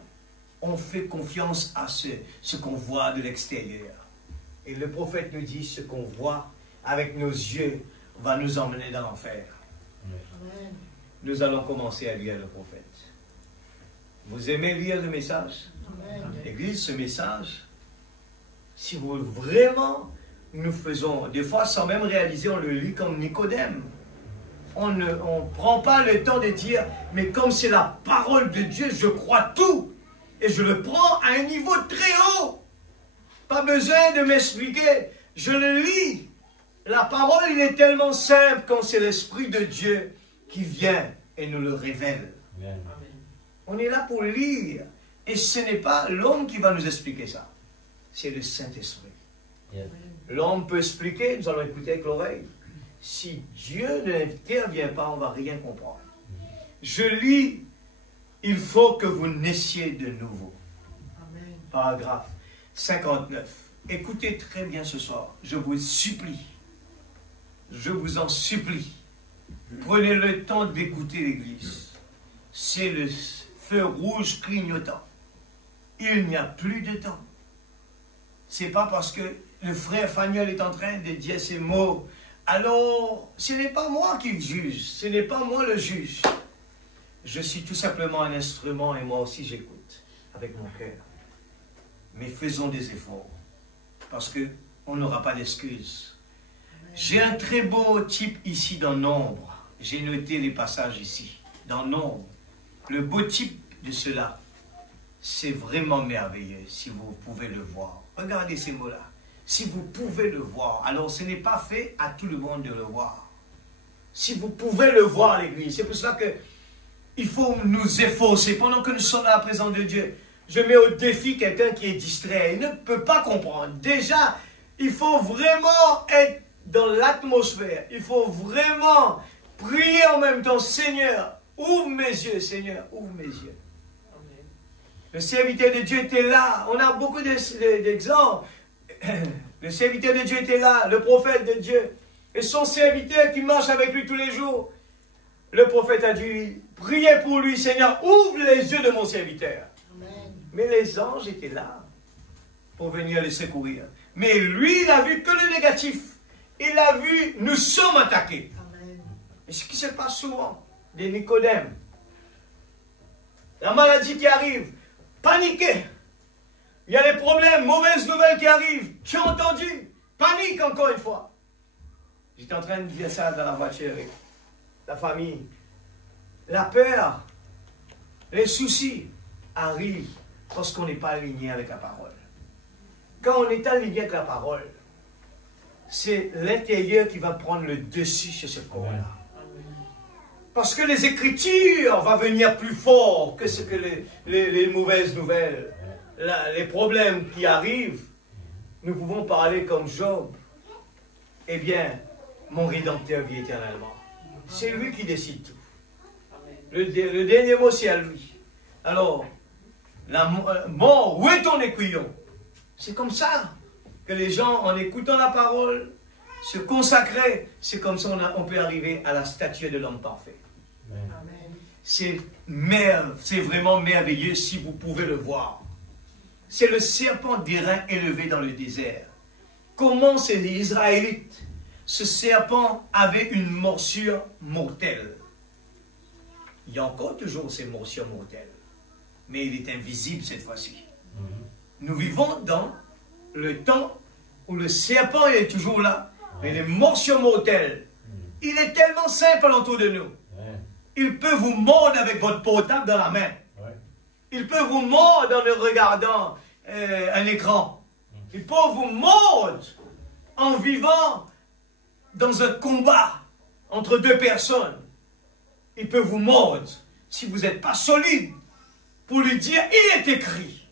On fait confiance à ce qu'on voit de l'extérieur. Et le prophète nous dit, ce qu'on voit avec nos yeux va nous emmener dans l'enfer. Nous allons commencer à lire le prophète. Vous aimez lire le message? Amen. L'Église, ce message, si vous vraiment nous faisons, des fois sans même réaliser, on le lit comme Nicodème. On ne prend pas le temps de dire, mais comme c'est la parole de Dieu, je crois tout. Et je le prends à un niveau très haut. Pas besoin de m'expliquer. Je le lis. La parole, il est tellement simple quand c'est l'Esprit de Dieu qui vient et nous le révèle. Amen. On est là pour lire. Et ce n'est pas l'homme qui va nous expliquer ça. C'est le Saint-Esprit. Yes. L'homme peut expliquer, nous allons écouter avec l'oreille. Si Dieu n'intervient pas, on ne va rien comprendre. Je lis, il faut que vous naissiez de nouveau. Amen. Paragraphe 59. Écoutez très bien ce soir. Je vous supplie. Je vous en supplie. Prenez le temps d'écouter l'Église. C'est le feu rouge clignotant. Il n'y a plus de temps. C'est pas parce que le frère Fagnol est en train de dire ces mots. Alors, ce n'est pas moi qui juge. Ce n'est pas moi le juge. Je suis tout simplement un instrument et moi aussi j'écoute avec mon cœur. Mais faisons des efforts. Parce qu'on n'aura pas d'excuses. J'ai un très beau type ici dans Nombre. J'ai noté les passages ici, dans Nombre. Le beau type de cela, c'est vraiment merveilleux si vous pouvez le voir. Regardez ces mots-là. Si vous pouvez le voir, alors ce n'est pas fait à tout le monde de le voir. Si vous pouvez le voir, l'Église, c'est pour cela que il faut nous efforcer. Pendant que nous sommes à la présence de Dieu, je mets au défi quelqu'un qui est distrait. Il ne peut pas comprendre. Déjà, il faut vraiment être dans l'atmosphère. Il faut vraiment prier en même temps. Seigneur, ouvre mes yeux. Seigneur, ouvre mes yeux. Le serviteur de Dieu était là. On a beaucoup d'exemples. Le serviteur de Dieu était là. Le prophète de Dieu. Et son serviteur qui marche avec lui tous les jours. Le prophète a dû prier pour lui. Seigneur, ouvre les yeux de mon serviteur. Amen. Mais les anges étaient là pour venir le secourir. Mais lui, il a vu que le négatif. Il a vu, nous sommes attaqués. Amen. Et ce qui se passe souvent, des Nicodèmes. La maladie qui arrive, paniquer. Il y a des problèmes, mauvaises nouvelles qui arrivent. Tu as entendu? Panique encore une fois. J'étais en train de dire ça dans la voiture avec la famille. La peur, les soucis arrivent parce qu'on n'est pas aligné avec la parole. Quand on est aligné avec la parole, c'est l'intérieur qui va prendre le dessus sur ce corps-là. Parce que les Écritures vont venir plus fort que ce que les mauvaises nouvelles. Les problèmes qui arrivent, nous pouvons parler comme Job. Eh bien, mon Rédempteur vit éternellement. C'est lui qui décide tout. Le dernier mot, c'est à lui. Alors, la mort, où est ton aiguillon? C'est comme ça que les gens, en écoutant la parole, se consacrer. C'est comme ça on peut arriver à la stature de l'homme parfait. Amen. C'est vraiment merveilleux si vous pouvez le voir. C'est le serpent d'airain élevé dans le désert. Comment c'est les Israélites? Ce serpent avait une morsure mortelle. Il y a encore toujours ces morsures mortelles. Mais il est invisible cette fois-ci. Nous vivons dans le temps où le serpent est toujours là. Mais les morsures mortelles, il est tellement simple alentour de nous. Il peut vous mordre avec votre portable dans la main. Il peut vous mordre en regardant un écran. Il peut vous mordre en vivant dans un combat entre deux personnes. Il peut vous mordre si vous n'êtes pas solide pour lui dire « Il est écrit ».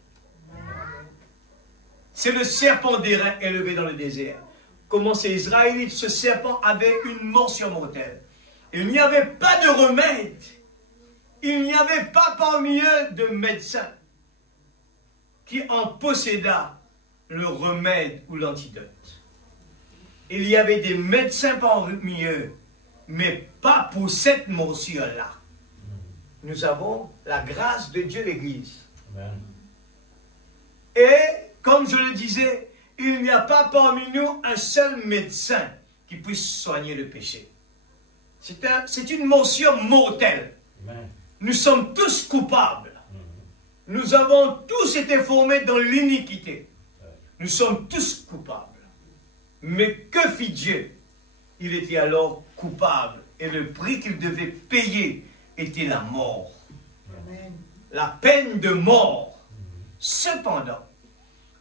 C'est le serpent d'airain élevé dans le désert. Comment ces Israélites, ce serpent avait une morsure mortelle. Il n'y avait pas de remède. Il n'y avait pas parmi eux de médecin qui en posséda le remède ou l'antidote. Il y avait des médecins parmi eux, mais pas pour cette morsure-là. Nous avons la grâce de Dieu, l'Église. Et, comme je le disais, il n'y a pas parmi nous un seul médecin qui puisse soigner le péché. C'est une morsure mortelle. Nous sommes tous coupables. nous avons tous été formés dans l'iniquité. Nous sommes tous coupables. Mais que fit Dieu? Il était alors coupable. Et le prix qu'il devait payer était la mort. Amen. La peine de mort. Cependant,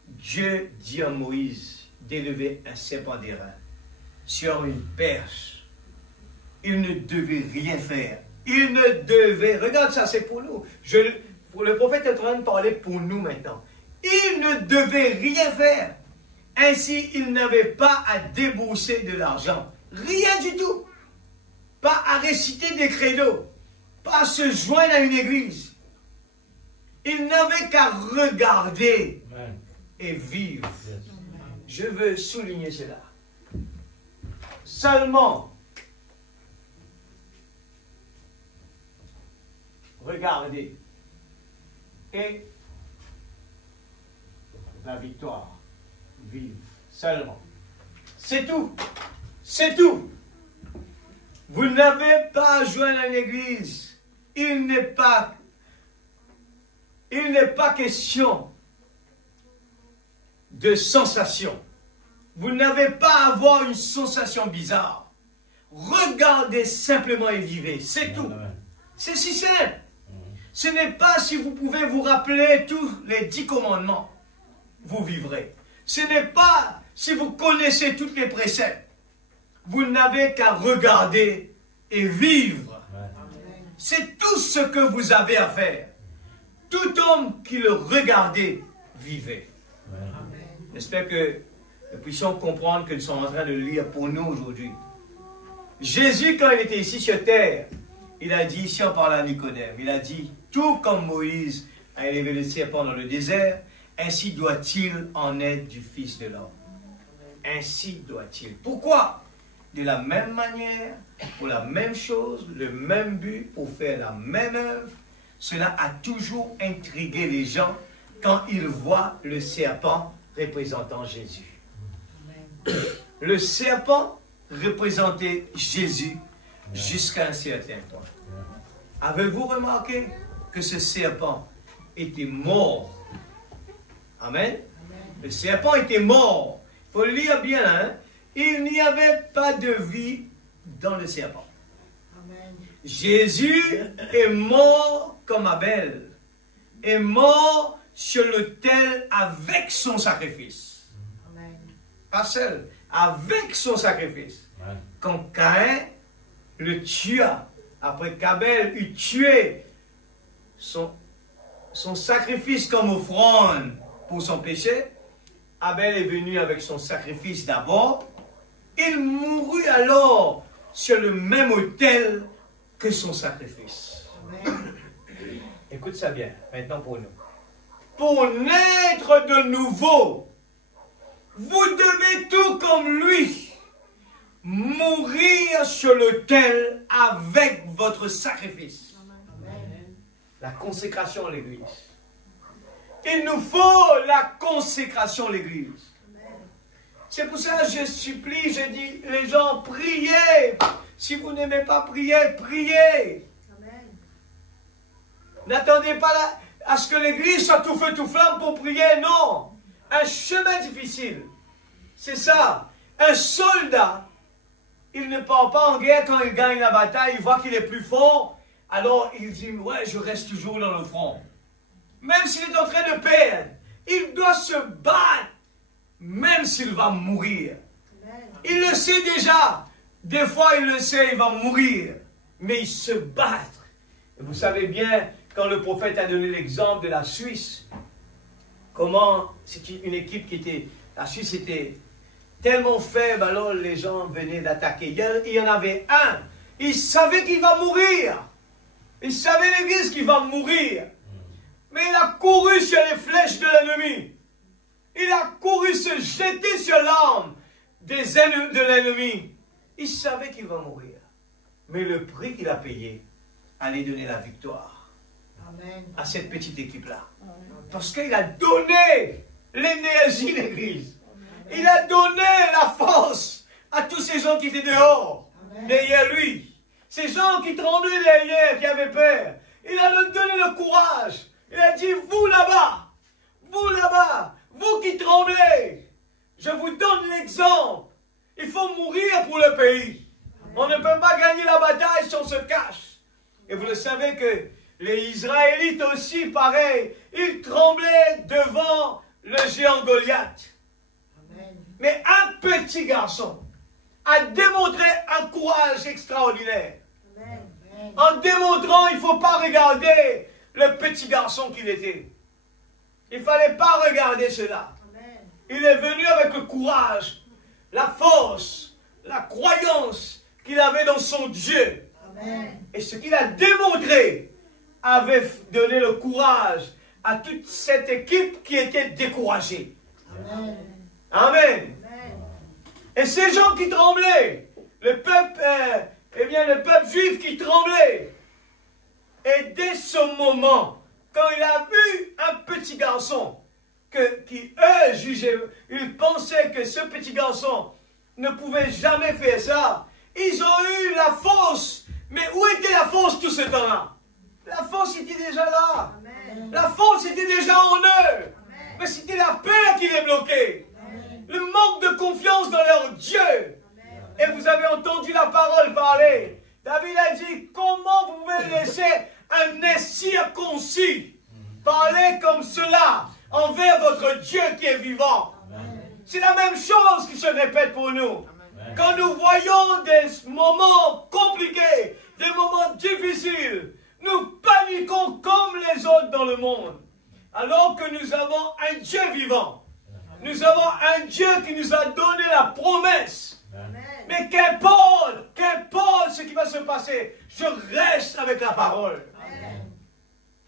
Dieu dit à Moïse d'élever un serpent d'airain sur une perche. Il ne devait rien faire. Il ne devait... Regarde ça, c'est pour nous. Le prophète est en train de parler pour nous maintenant. Il ne devait rien faire. Ainsi, il n'avait pas à débourser de l'argent. Rien du tout. Pas à réciter des credos. Pas à se joindre à une église. Il n'avait qu'à regarder et vivre. Je veux souligner cela. Seulement, regardez et la victoire. Vive seulement. C'est tout. C'est tout. Vous n'avez pas à joindre à l'église. Il n'est pas question de sensation. Vous n'avez pas à avoir une sensation bizarre. Regardez simplement et vivez. C'est tout. C'est si simple. Ce n'est pas si vous pouvez vous rappeler tous les 10 commandements. Vous vivrez. Ce n'est pas si vous connaissez toutes les préceptes. Vous n'avez qu'à regarder et vivre. C'est tout ce que vous avez à faire. Tout homme qui le regardait vivait. J'espère que nous puissions comprendre que nous sommes en train de lire pour nous aujourd'hui. Jésus, quand il était ici sur terre, il a dit, ici on parle à Nicodème, il a dit, tout comme Moïse a élevé le serpent dans le désert, ainsi doit-il en être du Fils de l'homme. Ainsi doit-il. Pourquoi? De la même manière, pour la même chose, le même but, pour faire la même œuvre. Cela a toujours intrigué les gens quand ils voient le serpent représentant Jésus. Le serpent représentait Jésus jusqu'à un certain point. Avez-vous remarqué que ce serpent était mort? Amen. Le serpent était mort. Il faut le lire bien, hein? Il n'y avait pas de vie dans le serpent. Amen. Jésus est mort comme Abel, est mort sur l'autel avec son sacrifice. Amen. Pas seul, avec son sacrifice. Quand Caïn le tua, après qu'Abel eut tué son sacrifice comme offrande pour son péché, Abel est venu avec son sacrifice d'abord. Il mourut alors sur le même autel que son sacrifice. Amen. Écoute ça bien, maintenant pour nous. Pour naître de nouveau, vous devez tout comme lui mourir sur l'autel avec votre sacrifice. Amen. La consécration à l'église. Il nous faut la consécration à l'église. C'est pour ça que je supplie, je dis, les gens, priez. Si vous n'aimez pas prier, priez. Amen. N'attendez pas à ce que l'église soit tout feu, tout flamme pour prier, non. Un chemin difficile. C'est ça. Un soldat, il ne part pas en guerre quand il gagne la bataille, il voit qu'il est plus fort, alors il dit, ouais, je reste toujours dans le front. Même s'il est en train de perdre, il doit se battre, même s'il va mourir. Amen. Il le sait déjà. Des fois, il le sait, il va mourir. Mais il se bat. Et vous savez bien, quand le prophète a donné l'exemple de la Suisse, comment c'est une équipe qui était... La Suisse était tellement faible, alors les gens venaient d'attaquer. Il y en avait un. Il savait qu'il va mourir. Il savait l'église qu'il va mourir. Mais il a couru sur les flèches de l'ennemi. Il a couru se jeter sur l'arme de l'ennemi. Il savait qu'il va mourir. Mais le prix qu'il a payé allait donner la victoire Amen. à cette petite équipe-là. Parce qu'il a donné l'énergie de l'église. Il a donné la force à tous ces gens qui étaient dehors, Amen. derrière lui. Ces gens qui tremblaient derrière, qui avaient peur. Il a donné le courage. Il a dit, vous là-bas, vous qui tremblez, je vous donne l'exemple. Il faut mourir pour le pays. On ne peut pas gagner la bataille si on se cache. Et vous le savez que les Israélites aussi, pareil, ils tremblaient devant le géant Goliath. Amen. Mais un petit garçon a démontré un courage extraordinaire. Amen. En démontrant, il ne faut pas regarder le petit garçon qu'il était. Il ne fallait pas regarder cela. Amen. Il est venu avec le courage, la force, la croyance qu'il avait dans son Dieu. Amen. Et ce qu'il a démontré avait donné le courage à toute cette équipe qui était découragée. Amen. Amen. Amen. Et ces gens qui tremblaient, le peuple, le peuple juif qui tremblait. Et dès ce moment, quand il a vu un petit garçon, qui eux jugeaient, ils pensaient que ce petit garçon ne pouvait jamais faire ça, ils ont eu la force. Mais où était la force tout ce temps-là? La force était déjà là. Amen. La force était déjà en eux. Amen. Mais c'était la peur qui les bloquait. Amen. Le manque de confiance dans leur Dieu. Amen. Et vous avez entendu la parole parler. David a dit, comment vous pouvez laisser un incirconcis parler comme cela envers votre Dieu qui est vivant? C'est la même chose qui se répète pour nous. Quand nous voyons des moments compliqués, des moments difficiles, nous paniquons comme les autres dans le monde. Alors que nous avons un Dieu vivant. Nous avons un Dieu qui nous a donné la promesse. Amen. Mais qu'importe ce qui va se passer, je reste avec la parole. Amen.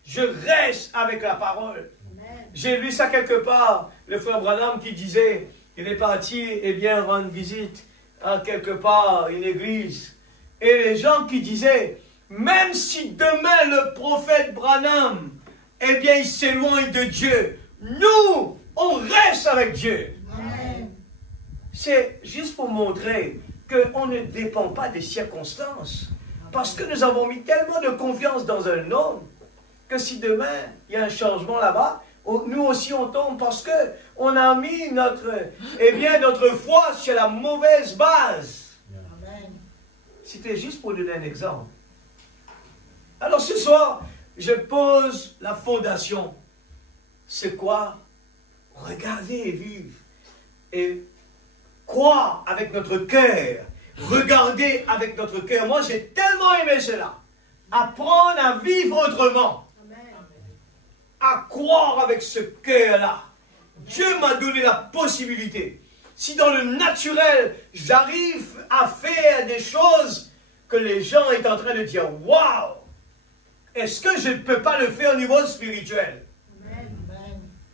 Je reste avec la parole. Amen. J'ai lu ça quelque part, le frère Branham qui disait, il est parti rendre visite à quelque part, une église. Et les gens qui disaient, même si demain le prophète Branham, il s'éloigne de Dieu, nous, on reste avec Dieu. Amen. C'est juste pour montrer qu'on ne dépend pas des circonstances. Parce que nous avons mis tellement de confiance dans un homme que si demain il y a un changement là-bas, nous aussi on tombe parce qu'on a mis notre foi sur la mauvaise base. Amen. C'était juste pour donner un exemple. Alors ce soir, je pose la fondation. C'est quoi? Regarder et vivre. Et croire avec notre cœur. Regarder avec notre cœur. Moi, j'ai tellement aimé cela. Apprendre à vivre autrement. Amen. À croire avec ce cœur-là. Dieu m'a donné la possibilité. Si dans le naturel, j'arrive à faire des choses que les gens sont en train de dire, waouh! Est-ce que je ne peux pas le faire au niveau spirituel? Amen.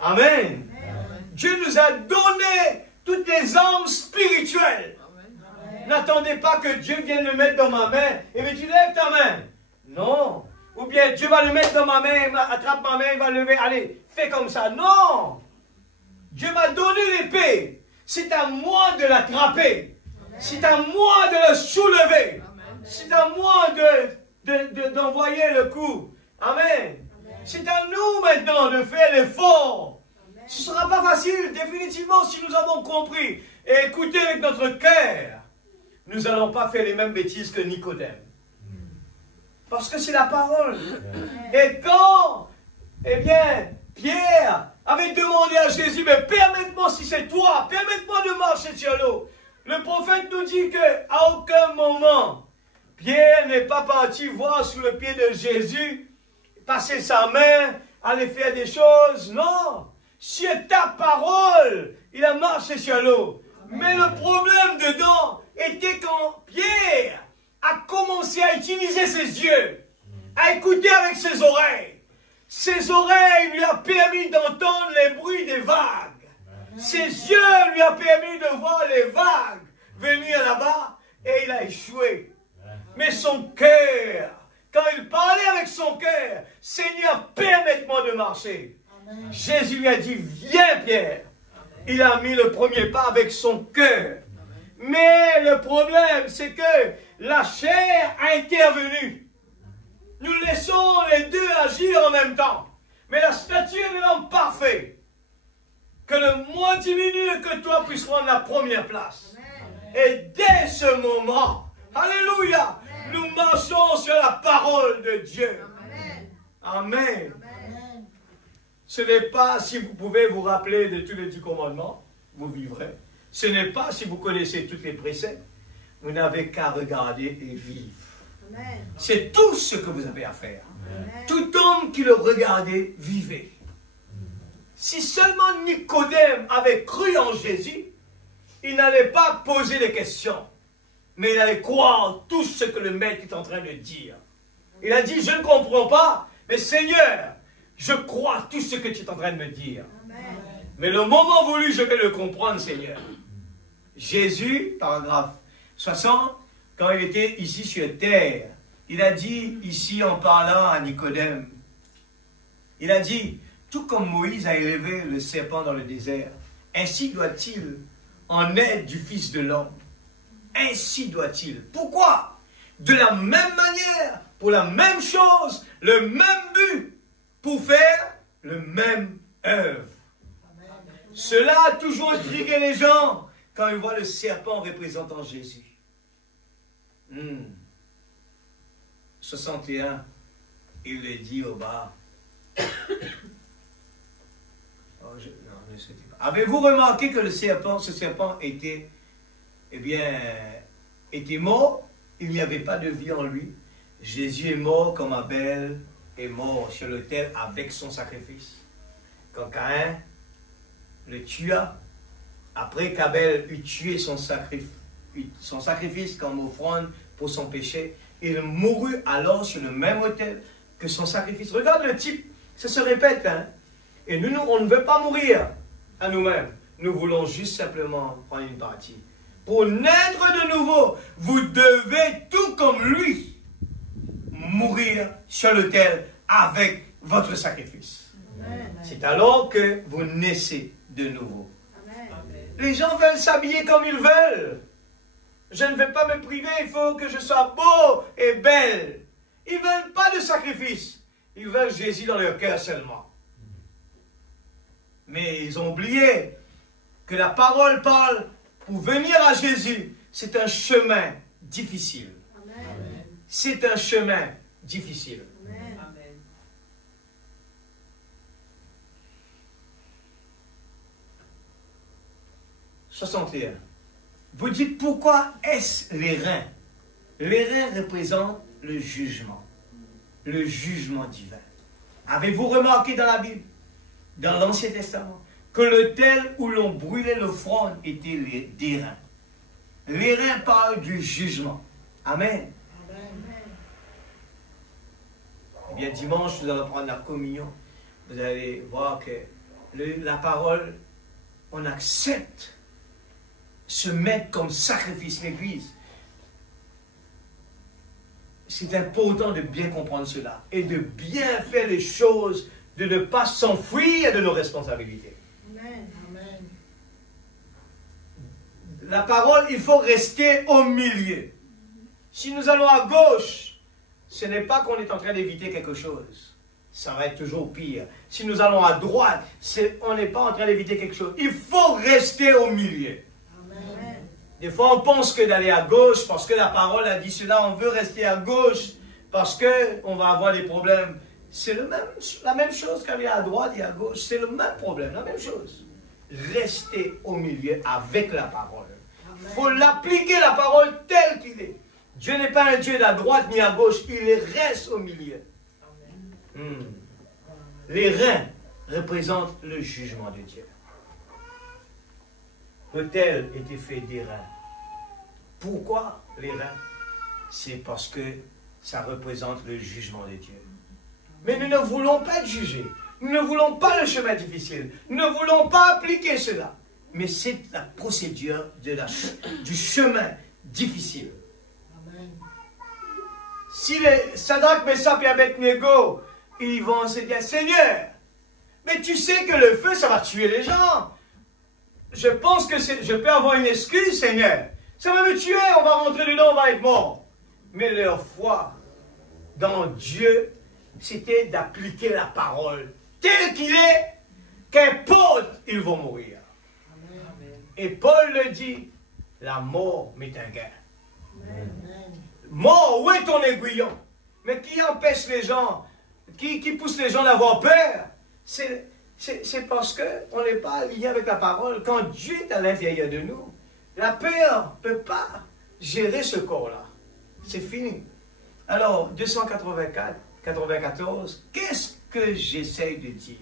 Amen. Amen. Dieu nous a donné toutes les armes spirituelles. Amen. N'attendez pas que Dieu vienne le mettre dans ma main et me dit, lève ta main. Non. Ou bien Dieu va le mettre dans ma main, il attrape ma main, il va lever, allez, fais comme ça. Non. Dieu m'a donné l'épée. C'est à moi de l'attraper. C'est à moi de le soulever. C'est à moi d'envoyer le coup. Amen. C'est à nous maintenant de faire l'effort. Ce ne sera pas facile, définitivement, si nous avons compris et écouté avec notre cœur. Nous n'allons pas faire les mêmes bêtises que Nicodème. Parce que c'est la parole. Et quand, Pierre avait demandé à Jésus, mais permette-moi si c'est toi, permette-moi de marcher sur l'eau. Le prophète nous dit qu'à aucun moment, Pierre n'est pas parti voir sous le pied de Jésus, passer sa main, aller faire des choses. Non. Sur ta parole, il a marché sur l'eau. Mais le problème dedans était quand Pierre a commencé à utiliser ses yeux, à écouter avec ses oreilles. Ses oreilles lui ont permis d'entendre les bruits des vagues. Ses yeux lui ont permis de voir les vagues venir là-bas et il a échoué. Mais son cœur, quand il parlait avec son cœur, Seigneur, permette-moi de marcher. Amen. Jésus lui a dit, viens Pierre. Il a mis le premier pas avec son cœur. Mais le problème, c'est que la chair a intervenu. Nous laissons les deux agir en même temps. Mais la stature de l'homme parfait, que le moi diminue et que toi puisses prendre la première place. Et dès ce moment, alléluia, nous marchons sur la parole de Dieu. Amen. Ce n'est pas si vous pouvez vous rappeler de tous les 10 commandements, vous vivrez. Ce n'est pas si vous connaissez toutes les préceptes, vous n'avez qu'à regarder et vivre. C'est tout ce que vous avez à faire. Tout homme qui le regardait vivait. Si seulement Nicodème avait cru en Jésus, il n'allait pas poser des questions, mais il allait croire tout ce que le maître est en train de dire. Il a dit, je ne comprends pas, mais Seigneur, je crois tout ce que tu es en train de me dire. Amen. Mais le moment voulu, je vais le comprendre, Seigneur. Jésus, paragraphe 60, quand il était ici sur terre, il a dit, ici en parlant à Nicodème, il a dit, tout comme Moïse a élevé le serpent dans le désert, ainsi doit-il en être du Fils de l'homme. Ainsi doit-il. Pourquoi? De la même manière, pour la même chose, le même but, pour faire le même œuvre. Cela a toujours intrigué les gens quand ils voient le serpent représentant Jésus. 61, il le dit au bas. Avez-vous remarqué que ce serpent était, était mort? Il n'y avait pas de vie en lui. Jésus est mort comme Abel est mort sur l'autel avec son sacrifice. Quand Caïn le tua, après qu'Abel eut tué son sacrifice comme offrande pour son péché, il mourut alors sur le même autel que son sacrifice. Regarde le type, ça se répète, hein? Et nous, on ne veut pas mourir à nous-mêmes. Nous voulons juste simplement prendre une partie. Pour naître de nouveau, vous devez, tout comme lui, mourir sur l'autel avec votre sacrifice. C'est alors que vous naissez de nouveau. Amen. Les gens veulent s'habiller comme ils veulent. Je ne vais pas me priver, il faut que je sois beau et belle. Ils ne veulent pas de sacrifice. Ils veulent Jésus dans leur cœur seulement. Mais ils ont oublié que la parole parle pour venir à Jésus. C'est un chemin difficile. C'est un chemin difficile. Amen. 61. Vous dites pourquoi est-ce les reins? Les reins représentent le jugement divin. Avez-vous remarqué dans la Bible, dans l'Ancien Testament, que l'autel où l'on brûlait l'offrande était des reins? Les reins parlent du jugement. Amen. Eh bien, dimanche, nous allons prendre la communion. Vous allez voir que la parole, on accepte se mettre comme sacrifice l'Église. C'est important de bien comprendre cela et de bien faire les choses, de ne pas s'enfuir de nos responsabilités. Amen. La parole, il faut rester au milieu. Si nous allons à gauche, ce n'est pas qu'on est en train d'éviter quelque chose. Ça va être toujours pire. Si nous allons à droite, on n'est pas en train d'éviter quelque chose. Il faut rester au milieu. Amen. Des fois, on pense que d'aller à gauche, parce que la parole a dit cela, on veut rester à gauche, parce qu'on va avoir des problèmes. C'est la même chose qu'aller à droite et à gauche. C'est le même problème, la même chose. Rester au milieu avec la parole. Il faut l'appliquer, la parole telle qu'il est. Dieu n'est pas un Dieu de la droite ni à gauche, il reste au milieu. Les reins représentent le jugement de Dieu. L'autel était fait des reins. Pourquoi les reins? C'est parce que ça représente le jugement de Dieu. Mais nous ne voulons pas être jugés. Nous ne voulons pas le chemin difficile. Nous ne voulons pas appliquer cela. Mais c'est la procédure du chemin difficile. Si les Sadrach, Meshach et Abednego, ils vont se dire, Seigneur, mais tu sais que le feu, ça va tuer les gens. Je pense que je peux avoir une excuse, Seigneur. Ça va me tuer, on va rentrer dedans, on va être mort. Mais leur foi dans Dieu, c'était d'appliquer la parole tel qu'il est, qu'importe, ils vont mourir. Et Paul le dit, la mort m'est un gain. Mort, où est ton aiguillon? Mais qui empêche les gens, qui pousse les gens d'avoir peur? C'est parce qu'on n'est pas lié avec la parole. Quand Dieu est à l'intérieur de nous, la peur ne peut pas gérer ce corps-là. C'est fini. Alors, 294, qu'est-ce que j'essaye de dire?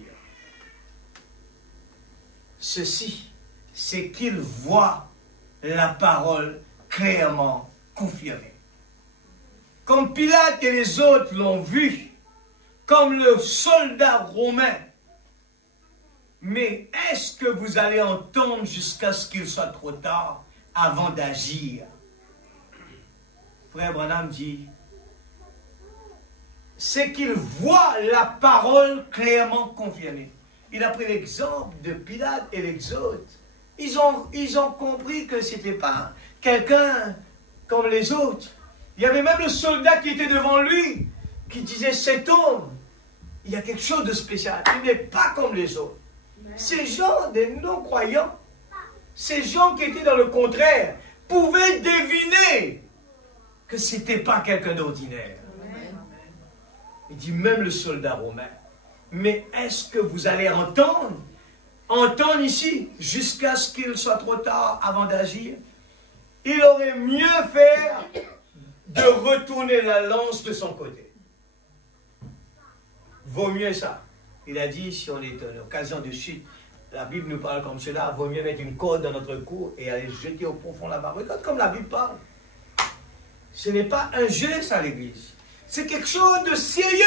Ceci, c'est qu'il voit la parole clairement confirmée. Comme Pilate et les autres l'ont vu, comme le soldat romain. Mais est-ce que vous allez entendre jusqu'à ce qu'il soit trop tard avant d'agir? Frère Branham dit, c'est qu'il voit la parole clairement confirmée. Il a pris l'exemple de Pilate et les autres. Ils ont compris que ce n'était pas quelqu'un comme les autres. Il y avait même le soldat qui était devant lui, qui disait, cet homme, il y a quelque chose de spécial. Il n'est pas comme les autres. Ces gens, des non-croyants, ces gens qui étaient dans le contraire, pouvaient deviner que ce n'était pas quelqu'un d'ordinaire. Il dit même le soldat romain. Mais est-ce que vous allez entendre ici, jusqu'à ce qu'il soit trop tard avant d'agir? Il aurait mieux fait de retourner la lance de son côté. Vaut mieux ça. Il a dit, si on est en occasion de chute, la Bible nous parle comme cela, vaut mieux mettre une corde dans notre cou et aller jeter au profond là-bas. Regarde comme la Bible parle. Ce n'est pas un jeu, ça, l'Église. C'est quelque chose de sérieux.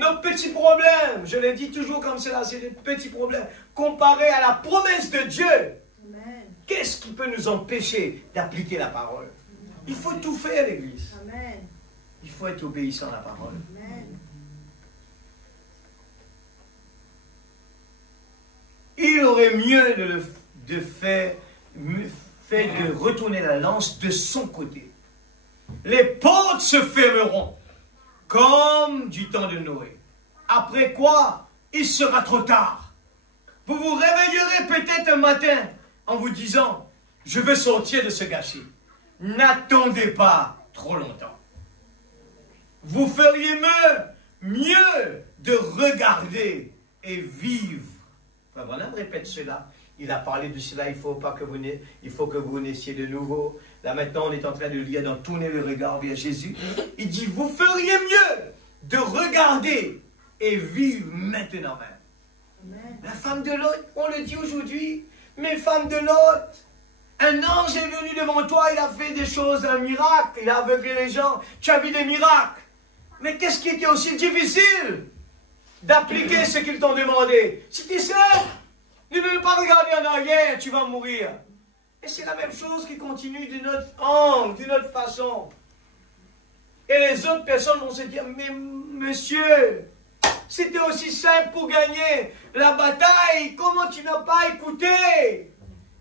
Nos petits problèmes, je l'ai dit toujours comme cela, c'est des petits problèmes. Comparés à la promesse de Dieu, qu'est-ce qui peut nous empêcher d'appliquer la parole? Il faut tout faire, l'Église. Il faut être obéissant à la parole. Il aurait mieux de faire de retourner la lance de son côté. Les portes se fermeront, comme du temps de Noé. Après quoi, il sera trop tard. Vous vous réveillerez peut-être un matin en vous disant, je veux sortir de ce gâchis. N'attendez pas trop longtemps. Vous feriez mieux de regarder et vivre. Frère Branham répète cela. Il a parlé de cela, il faut que vous naissiez de nouveau. Là maintenant, on est en train de lire, d'en tourner le regard vers Jésus. Il dit, vous feriez mieux de regarder et vivre maintenant même. Amen. La femme de Lot, on le dit aujourd'hui, mais femme de Lot, un ange est venu devant toi, il a fait des choses, un miracle, il a aveuglé les gens, tu as vu des miracles. Mais qu'est-ce qui était aussi difficile d'appliquer ce qu'ils t'ont demandé? C'était simple. Ne veux pas regarder en arrière, tu vas mourir. Et c'est la même chose qui continue d'une autre angle, d'une autre façon. Et les autres personnes vont se dire, mais monsieur, c'était aussi simple pour gagner la bataille, comment tu n'as pas écouté?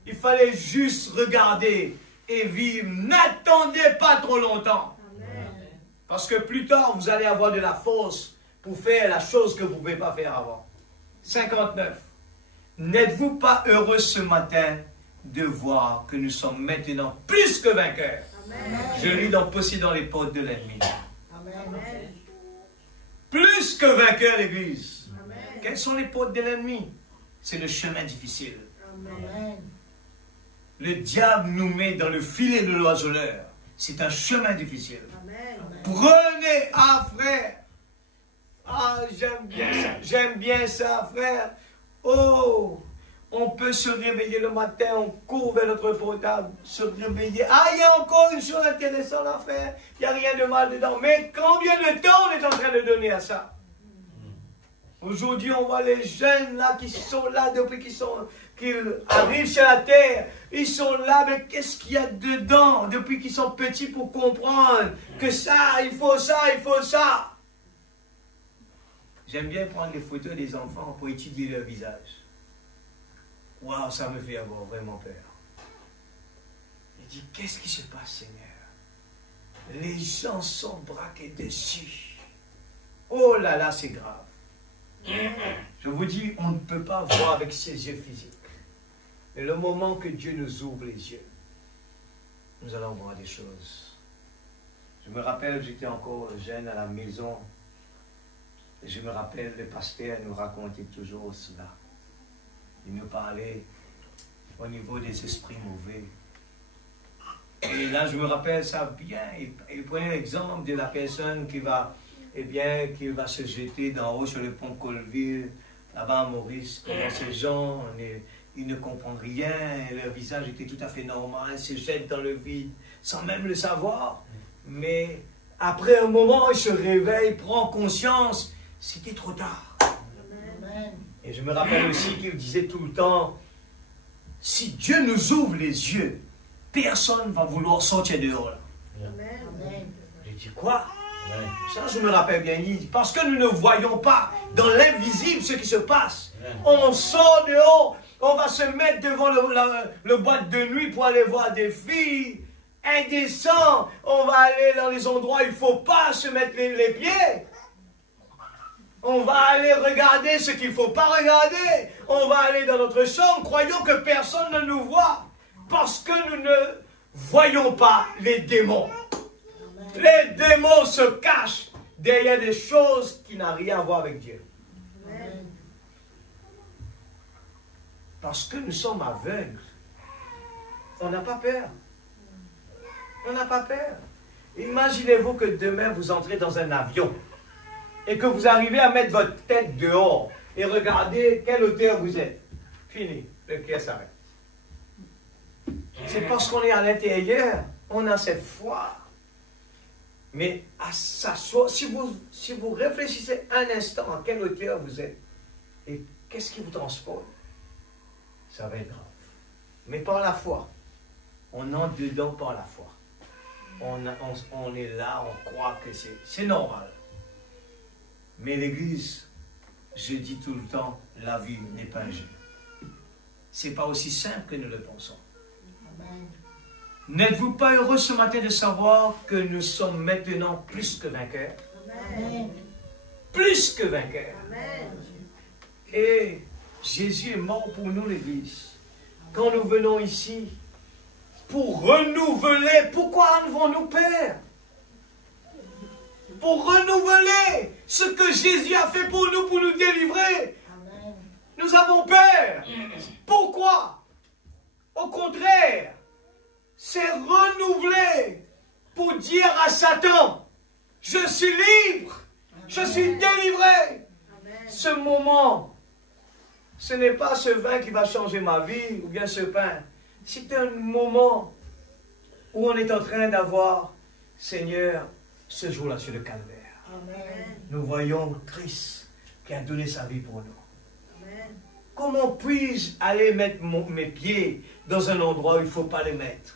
Il fallait juste regarder et vivre. N'attendez pas trop longtemps. Amen. Parce que plus tard, vous allez avoir de la force pour faire la chose que vous ne pouvez pas faire avant. 59. N'êtes-vous pas heureux ce matin de voir que nous sommes maintenant plus que vainqueurs? Amen. Je lis dans Possédant les portes de l'ennemi. Plus que vainqueurs, l'Église. Quelles sont les portes de l'ennemi? C'est le chemin difficile. Amen. Le diable nous met dans le filet de l'oiseleur. C'est un chemin difficile. Amen. Prenez, frère. J'aime bien ça, frère. Oh, on peut se réveiller le matin, on court vers notre portable, se réveiller. Il y a encore une chose intéressante à faire. Il n'y a rien de mal dedans. Mais combien de temps on est en train de donner à ça? Aujourd'hui, on voit les jeunes là qui sont là depuis qu'ils arrivent sur la terre. Ils sont là, mais qu'est-ce qu'il y a dedans depuis qu'ils sont petits pour comprendre que ça, il faut ça, il faut ça. J'aime bien prendre les photos des enfants pour étudier leur visage. Waouh, ça me fait avoir vraiment peur. Il dit, qu'est-ce qui se passe, Seigneur? Les gens sont braqués dessus. Oh là là, c'est grave. Je vous dis, on ne peut pas voir avec ses yeux physiques. Mais le moment que Dieu nous ouvre les yeux, nous allons voir des choses. Je me rappelle, j'étais encore jeune à la maison. Et je me rappelle, le pasteur nous racontait toujours cela. Il nous parlait au niveau des esprits mauvais. Et là, je me rappelle ça bien. Il prenait l'exemple de la personne qui va, qui va se jeter d'en haut sur le pont Colville, là-bas à Maurice. Comment ces gens, ils ne comprennent rien. Et leur visage était tout à fait normal. Ils se jettent dans le vide sans même le savoir. Mais après un moment, il se réveille, il prend conscience. C'était trop tard. Amen. Et je me rappelle aussi qu'il disait tout le temps, si Dieu nous ouvre les yeux, personne ne va vouloir sortir dehors. Là. Amen. J'ai dit quoi? Ça, je me rappelle bien. Il dit, parce que nous ne voyons pas dans l'invisible ce qui se passe. On sort dehors, on va se mettre devant le boîte de nuit pour aller voir des filles indécentes. On va aller dans les endroits où il ne faut pas se mettre les pieds. On va aller regarder ce qu'il ne faut pas regarder. On va aller dans notre chambre, croyant que personne ne nous voit. Parce que nous ne voyons pas les démons. Les démons se cachent derrière des choses qui n'ont rien à voir avec Dieu. Amen. Parce que nous sommes aveugles. On n'a pas peur. On n'a pas peur. Imaginez-vous que demain vous entrez dans un avion et que vous arrivez à mettre votre tête dehors et regardez quelle hauteur vous êtes. Fini, le cœur s'arrête. C'est parce qu'on est à l'intérieur, on a cette foi. Mais à s'asseoir, si vous réfléchissez un instant à quelle hauteur vous êtes et qu'est-ce qui vous transporte, ça va être grave. Mais par la foi, on entre dedans par la foi. On est là, on croit que c'est normal. Mais l'Église, je dis tout le temps, la vie n'est pas un jeu. Ce n'est pas aussi simple que nous le pensons. Amen. N'êtes-vous pas heureux ce matin de savoir que nous sommes maintenant plus que vainqueurs? Amen. Plus que vainqueurs. Amen. Et Jésus est mort pour nous, l'Église. Quand nous venons ici, pour renouveler, pourquoi avons-nous peur? Pour renouveler ce que Jésus a fait pour nous délivrer. Amen. Nous avons peur. Pourquoi? Au contraire, c'est renouveler pour dire à Satan, je suis libre, je suis délivré. Amen. Ce moment, ce n'est pas ce vin qui va changer ma vie ou bien ce pain. C'est un moment où on est en train d'avoir, Seigneur, ce jour-là sur le calvaire. Amen. Nous voyons Christ qui a donné sa vie pour nous. Amen. Comment puis-je aller mettre mes pieds dans un endroit où il ne faut pas les mettre?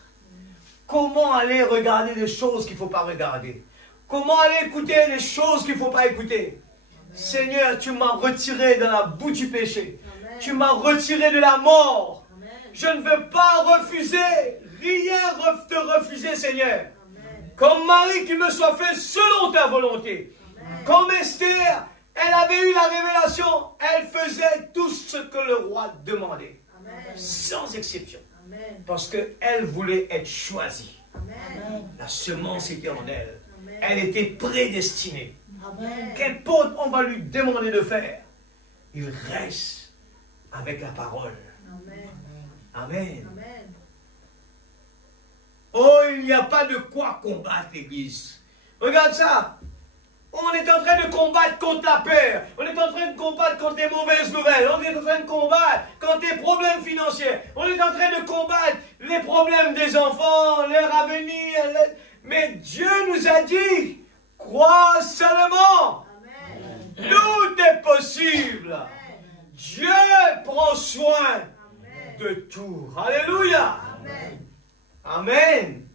Comment aller regarder des choses qu'il ne faut pas regarder? Comment aller écouter les choses qu'il ne faut pas écouter? Seigneur, tu m'as retiré de la boue du péché. Amen. Tu m'as retiré de la mort. Amen. Je ne veux pas refuser, rien te refuser, Seigneur. Amen. Comme Marie, qu'il me soit fait selon ta volonté. Amen. Comme Esther, elle avait eu la révélation, elle faisait tout ce que le roi demandait, Amen. sans exception. Amen. Parce qu'elle voulait être choisie. Amen. La semence était en elle. Amen. Elle était prédestinée. Amen. Qu'importe on va lui demander de faire, il reste avec la parole. Amen. Amen. Amen. Oh, il n'y a pas de quoi combattre l'Église. Regarde ça. On est en train de combattre contre la peur. On est en train de combattre contre les mauvaises nouvelles. On est en train de combattre contre les problèmes financiers. On est en train de combattre les problèmes des enfants, leur avenir. Mais Dieu nous a dit, crois seulement. Amen. Tout est possible. Dieu prend soin Amen. de tout. Alléluia. Amen. Amen.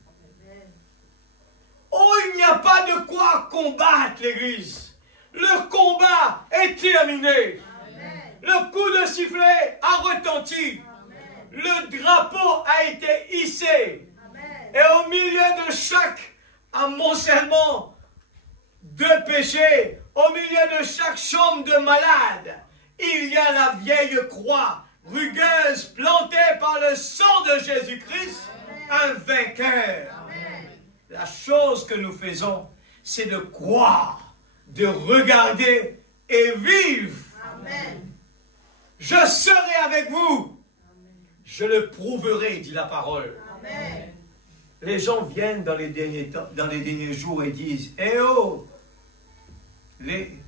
Oh, il n'y a pas de quoi combattre l'Église. Le combat est terminé. Amen. Le coup de sifflet a retenti. Amen. Le drapeau a été hissé. Amen. Et au milieu de chaque amoncellement de péché, Au milieu de chaque chambre de malade, il y a la vieille croix, rugueuse, plantée par le sang de Jésus-Christ, un vainqueur. La chose que nous faisons, c'est de croire, de regarder et vivre. Amen. Je serai avec vous. Je le prouverai, dit la parole. Amen. Les gens viennent dans les derniers temps, dans les derniers jours et disent, eh oh, les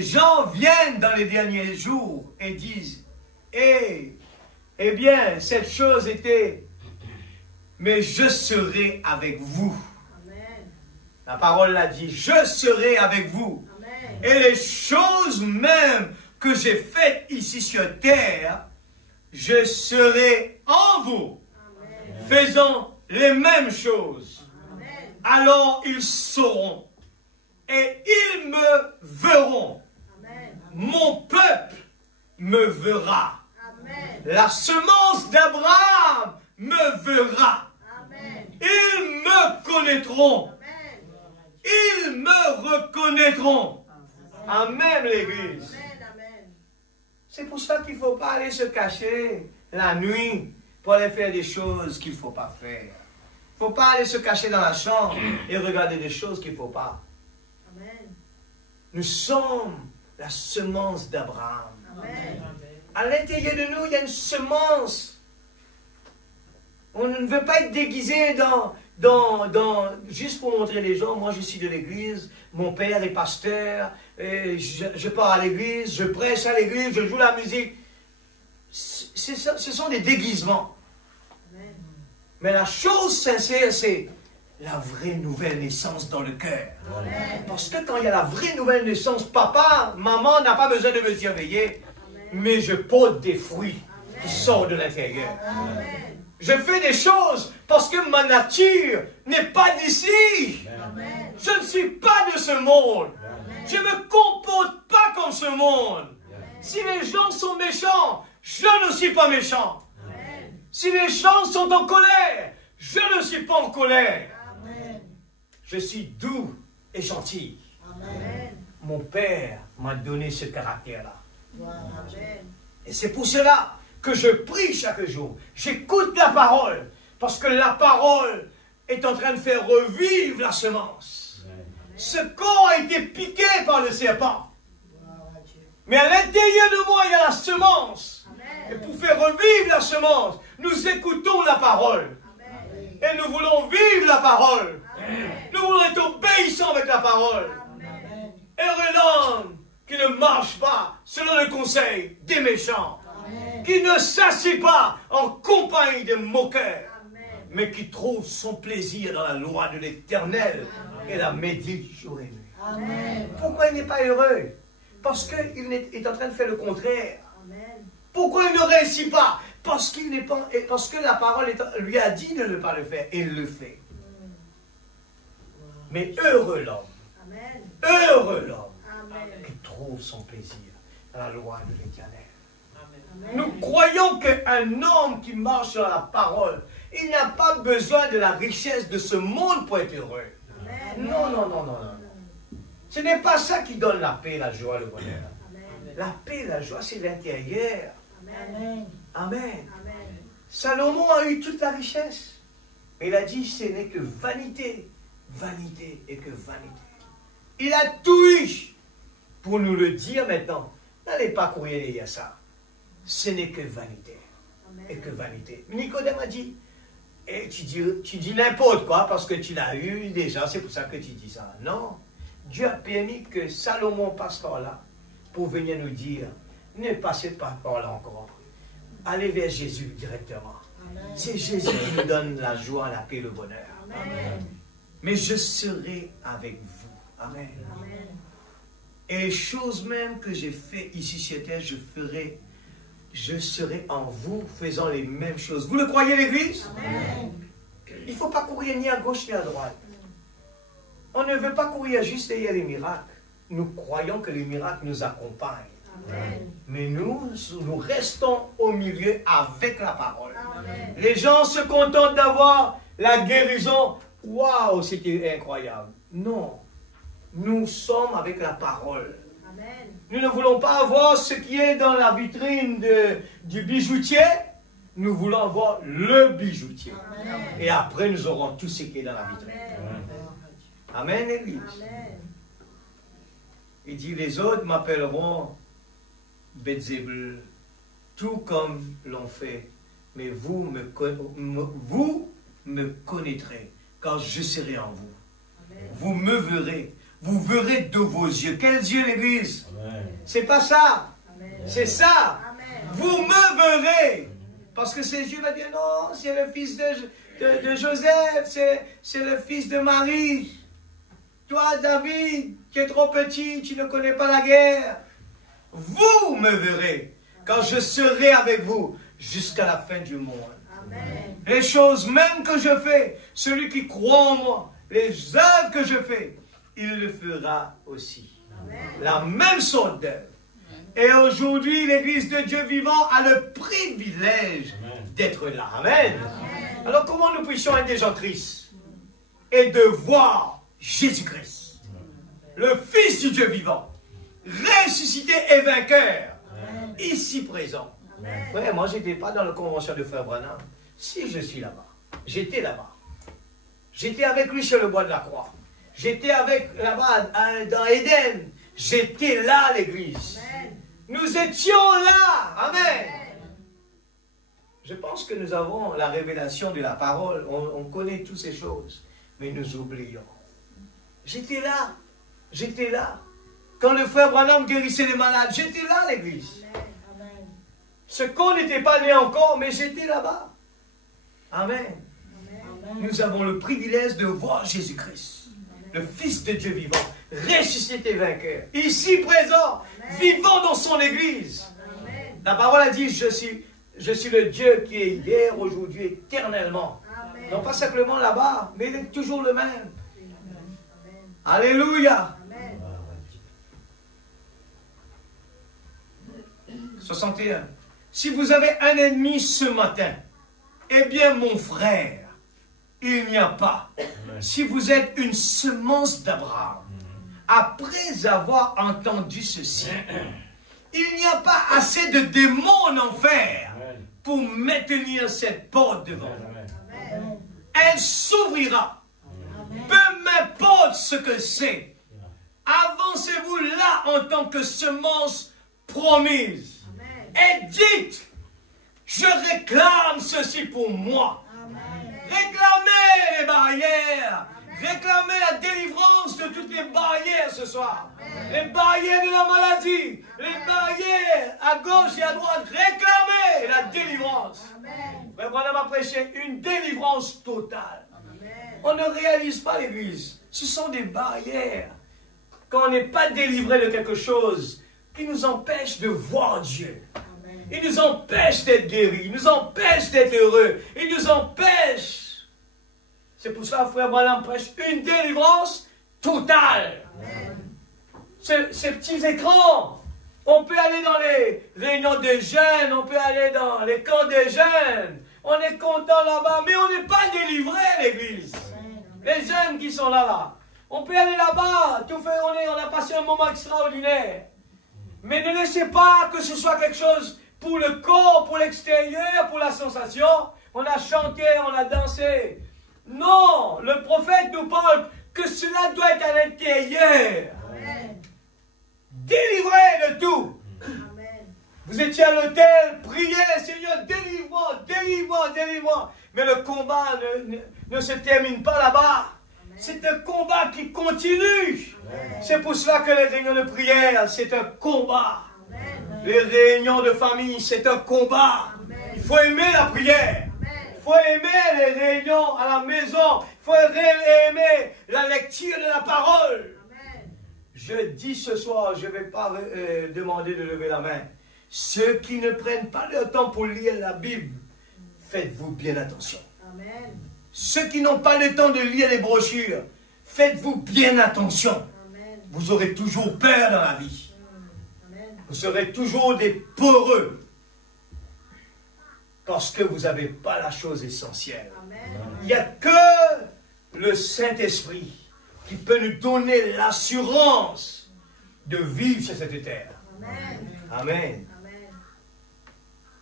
gens viennent dans les derniers jours et disent, eh bien, cette chose était, mais je serai avec vous. Amen. La parole l'a dit, je serai avec vous. Amen. Et les choses même que j'ai faites ici sur terre, je serai en vous, Amen. faisant les mêmes choses. Amen. Alors ils sauront et ils me verront. Amen. Mon peuple me verra. Amen. La semence d'Abraham me verra. Amen. Ils me connaîtront. Amen. Ils me reconnaîtront. Amen, l'Église. Amen. Amen. C'est pour ça qu'il ne faut pas aller se cacher la nuit pour aller faire des choses qu'il ne faut pas faire. Il ne faut pas aller se cacher dans la chambre et regarder des choses qu'il ne faut pas. Amen. Nous sommes la semence d'Abraham. Amen. À l'intérieur de nous, il y a une semence. On ne veut pas être déguisé juste pour montrer les gens, moi je suis de l'église, mon père est pasteur, et je pars à l'église, je prêche à l'église, je joue la musique. Ce sont des déguisements. Amen. Mais la chose sincère, c'est la vraie nouvelle naissance dans le cœur. Amen. Parce que quand il y a la vraie nouvelle naissance, papa, maman n'a pas besoin de me surveiller, mais je porte des fruits qui sortent de l'intérieur. Amen. Je fais des choses parce que ma nature n'est pas d'ici. Amen. Je ne suis pas de ce monde. Je ne me comporte pas comme ce monde. Si les gens sont méchants, je ne suis pas méchant. Amen. Si les gens sont en colère, je ne suis pas en colère. Amen. Je suis doux et gentil. Amen. Mon père m'a donné ce caractère-là. Amen. Et c'est pour cela que je prie chaque jour. J'écoute la parole. Parce que la parole est en train de faire revivre la semence. Ce corps a été piqué par le serpent. Mais à l'intérieur de moi, il y a la semence. Et pour faire revivre la semence, nous écoutons la parole. Amen. Et nous voulons vivre la parole. Amen. Nous voulons être obéissants avec la parole. Amen. Heureux l'homme qui ne marche pas selon le conseil des méchants. Amen. Qui ne s'assied pas en compagnie des moqueurs. Amen. Mais qui trouve son plaisir dans la loi de l'Éternel et la médite jour et nuit. Amen. Pourquoi il n'est pas heureux? Parce qu'il est en train de faire le contraire. Amen. Pourquoi il ne réussit pas? Parce qu'il n'est pas, parce que la parole lui a dit de ne pas le faire, et il le fait. Mais heureux l'homme, Amen. heureux l'homme Amen. qui trouve son plaisir dans la loi de l'Éternel. Amen. Nous croyons qu'un homme qui marche dans la parole, il n'a pas besoin de la richesse de ce monde pour être heureux. Amen. Non, non, non, non, non. Ce n'est pas ça qui donne la paix, la joie, le bonheur. Amen. La paix, la joie, c'est l'intérieur. Amen. Amen. Amen. Salomon a eu toute la richesse. Mais il a dit, ce n'est que vanité, vanité et que vanité. Il a tout eu pour nous le dire maintenant. N'allez pas courir derrière ça. Ce n'est que vanité et que vanité. Nicodème a dit, et tu dis n'importe quoi parce que tu l'as eu déjà, c'est pour ça que tu dis ça. Non, Dieu a permis que Salomon passe par là pour venir nous dire, ne passez pas par là encore. Allez vers Jésus directement. C'est Jésus qui nous donne la joie, la paix, le bonheur. Amen. Mais je serai avec vous. Amen. Amen. Et les choses même que j'ai fait ici sur terre, je serai en vous faisant les mêmes choses. Vous le croyez, l'Église? Amen. Il ne faut pas courir ni à gauche ni à droite. On ne veut pas courir juste derrière les miracles. Nous croyons que les miracles nous accompagnent. Amen. Mais nous restons au milieu avec la parole. Amen. Les gens se contentent d'avoir la guérison. Waouh, c'était incroyable. Non. nous sommes avec la parole. Amen. Nous ne voulons pas avoir ce qui est dans la vitrine du bijoutier. Nous voulons avoir le bijoutier. Amen. Et après, nous aurons tout ce qui est dans la vitrine. Amen, Église. Amen. Il dit, les autres m'appelleront Beelzébul, tout comme l'ont fait. Mais vous me connaîtrez, car je serai en vous. Amen. Vous me verrez. Vous verrez de vos yeux. Quels yeux, l'Église? Amen. C'est pas ça. Amen. C'est ça. Amen. Vous me verrez. Parce que ces yeux va dire, non, c'est le fils de Joseph, c'est le fils de Marie. Toi, David, qui es trop petit, tu ne connais pas la guerre. Vous me verrez, quand je serai avec vous jusqu'à la fin du monde. Amen. Les choses même que je fais, celui qui croit en moi, les œuvres que je fais, il le fera aussi. Amen. La même sorte d'œuvre. Et aujourd'hui, l'Église de Dieu vivant a le privilège d'être là. Amen. Alors comment nous puissions être des gens tristes et de voir Jésus-Christ, le Fils du Dieu vivant, ressuscité et vainqueur, ici présent. Frère, moi, je n'étais pas dans la convention de Frère Branham. Si je suis là-bas, j'étais là-bas. J'étais avec lui sur le bois de la croix. J'étais avec là-bas dans Éden. J'étais là à l'église. Nous étions là. Amen. Je pense que nous avons la révélation de la parole. On connaît toutes ces choses. Mais nous oublions. J'étais là. J'étais là. Quand le frère Branham guérissait les malades, j'étais là à l'église. Ce qu'on n'était pas né encore, mais j'étais là-bas. Amen. Nous avons le privilège de voir Jésus-Christ, le Fils de Dieu vivant, ressuscité vainqueur, ici présent, vivant dans son église. La parole a dit, je suis le Dieu qui est hier, aujourd'hui, éternellement. Non pas simplement là-bas, mais il est toujours le même. Alléluia. 61. Si vous avez un ennemi ce matin, eh bien mon frère, il n'y a pas. Si vous êtes une semence d'Abraham, après avoir entendu ceci, il n'y a pas assez de démons en enfer pour maintenir cette porte devant vous. Elle s'ouvrira. Peu m'importe ce que c'est. Avancez-vous là en tant que semence promise. Et dites, je réclame ceci pour moi. Réclamez les barrières. Réclamez la délivrance de toutes les barrières ce soir. Les barrières de la maladie. Les barrières à gauche et à droite. Réclamez la délivrance. Frère Branham a prêché une délivrance totale. On ne réalise pas l'église. Ce sont des barrières. Quand on n'est pas délivré de quelque chose qui nous empêche de voir Dieu. Il nous empêche d'être guéris. Il nous empêche d'être heureux. Il nous empêche. C'est pour ça, frère Branham prêche une délivrance totale. Ces petits écrans. On peut aller dans les réunions des jeunes. On peut aller dans les camps des jeunes. On est content là-bas. Mais on n'est pas délivré, l'église. Les jeunes qui sont là. On peut aller là-bas. Tout fait, on a passé un moment extraordinaire. Mais ne laissez pas que ce soit quelque chose pour le corps, pour l'extérieur, pour la sensation. On a chanté, on a dansé. Non, le prophète nous parle que cela doit être à l'intérieur. Délivré de tout. Amen. Vous étiez à l'autel, priez, Seigneur, délivre-moi, délivre-moi, délivre-moi. Mais le combat ne se termine pas là-bas. C'est un combat qui continue. C'est pour cela que les réunions de prière, c'est un combat. Amen. Les réunions de famille, c'est un combat. Amen. Il faut aimer la prière. Il faut aimer les réunions à la maison. Il faut aimer la lecture de la parole. Amen. Je dis ce soir, je ne vais pas demander de lever la main. Ceux qui ne prennent pas le temps pour lire la Bible, faites-vous bien attention. Amen. Ceux qui n'ont pas le temps de lire les brochures, faites-vous bien attention. Amen. Vous aurez toujours peur dans la vie. Amen. Vous serez toujours des peureux. Parce que vous n'avez pas la chose essentielle. Amen. Il n'y a que le Saint-Esprit qui peut nous donner l'assurance de vivre sur cette terre. Amen. Amen. Amen.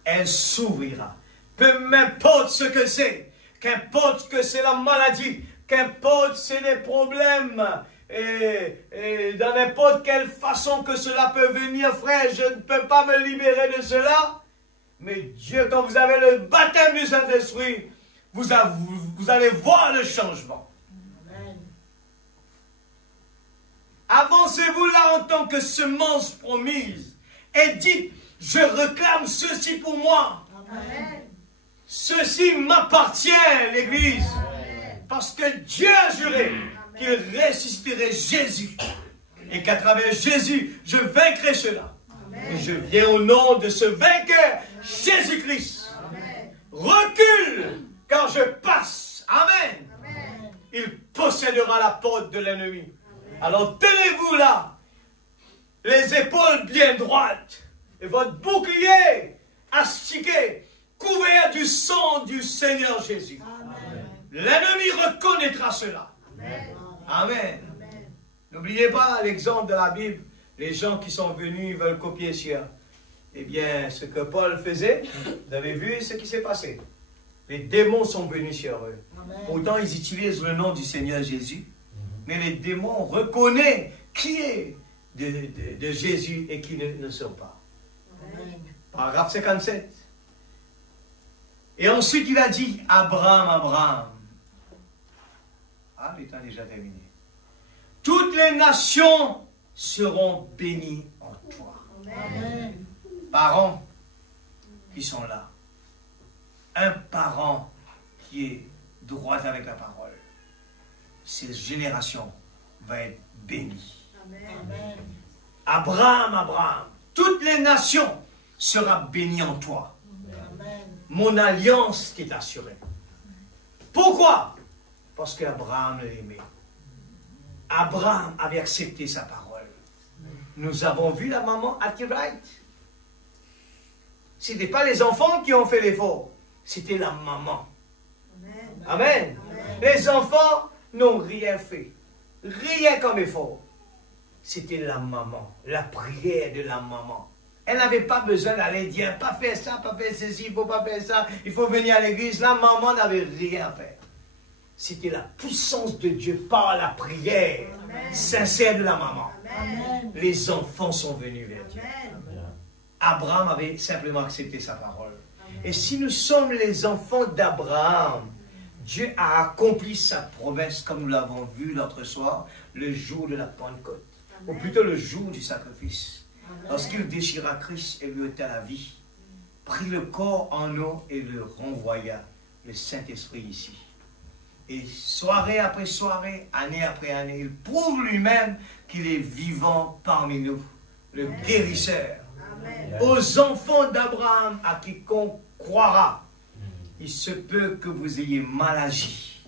Elle s'ouvrira. Peu m'importe ce que c'est, qu'importe que c'est la maladie, qu'importe c'est les problèmes, et dans n'importe quelle façon que cela peut venir, frère, je ne peux pas me libérer de cela. Mais Dieu, quand vous avez le baptême du Saint-Esprit, vous allez voir le changement. Amen. Avancez-vous là en tant que semence promise et dites, je réclame ceci pour moi. Amen. Ceci m'appartient, l'Église. Parce que Dieu a juré qu'il ressusciterait Jésus. Et qu'à travers Jésus, je vaincrai cela. Et je viens au nom de ce vainqueur, Jésus-Christ. Recule, quand je passe. Amen. Il possédera la porte de l'ennemi. Alors tenez-vous là, les épaules bien droites, et votre bouclier astiqué, couvert du sang du Seigneur Jésus. L'ennemi reconnaîtra cela. Amen. N'oubliez pas l'exemple de la Bible. Les gens qui sont venus veulent copier sur. Eh bien, ce que Paul faisait, vous avez vu ce qui s'est passé. Les démons sont venus sur eux. Pourtant, ils utilisent le nom du Seigneur Jésus. Mais les démons reconnaissent qui est de Jésus et qui ne sont pas. Paragraphe 57. Et ensuite, il a dit, Abraham, Abraham. Ah, le temps est déjà terminé. Toutes les nations seront bénies en toi. Amen. Parents qui sont là. Un parent qui est droit avec la parole. Ces générations vont être bénies. Amen. Abraham, Abraham, toutes les nations seront bénies en toi. Amen. Mon alliance qui est assurée. Pourquoi? Parce qu'Abraham l'aimait. Abraham avait accepté sa parole. Nous avons vu la maman Hattie Wright. Ce n'était pas les enfants qui ont fait l'effort, c'était la maman. Amen. Les enfants n'ont rien fait. Rien comme effort. C'était la maman, la prière de la maman. Elle n'avait pas besoin d'aller dire, pas faire ça, pas faire ceci, il ne faut pas faire ça, il faut venir à l'église. La maman n'avait rien à faire. C'était la puissance de Dieu par la prière sincère de la maman. Amen. Les enfants sont venus vers Dieu. Abraham avait simplement accepté sa parole. Et si nous sommes les enfants d'Abraham, Dieu a accompli sa promesse comme nous l'avons vu l'autre soir, le jour de la Pentecôte. Ou plutôt le jour du sacrifice. Lorsqu'il déchira Christ et lui ôta la vie, prit le corps en eau et le renvoya, le Saint-Esprit ici. Et soirée après soirée, année après année, il prouve lui-même qu'il est vivant parmi nous, le guérisseur. Amen. Aux enfants d'Abraham, à quiconque croira, il se peut que vous ayez mal agi.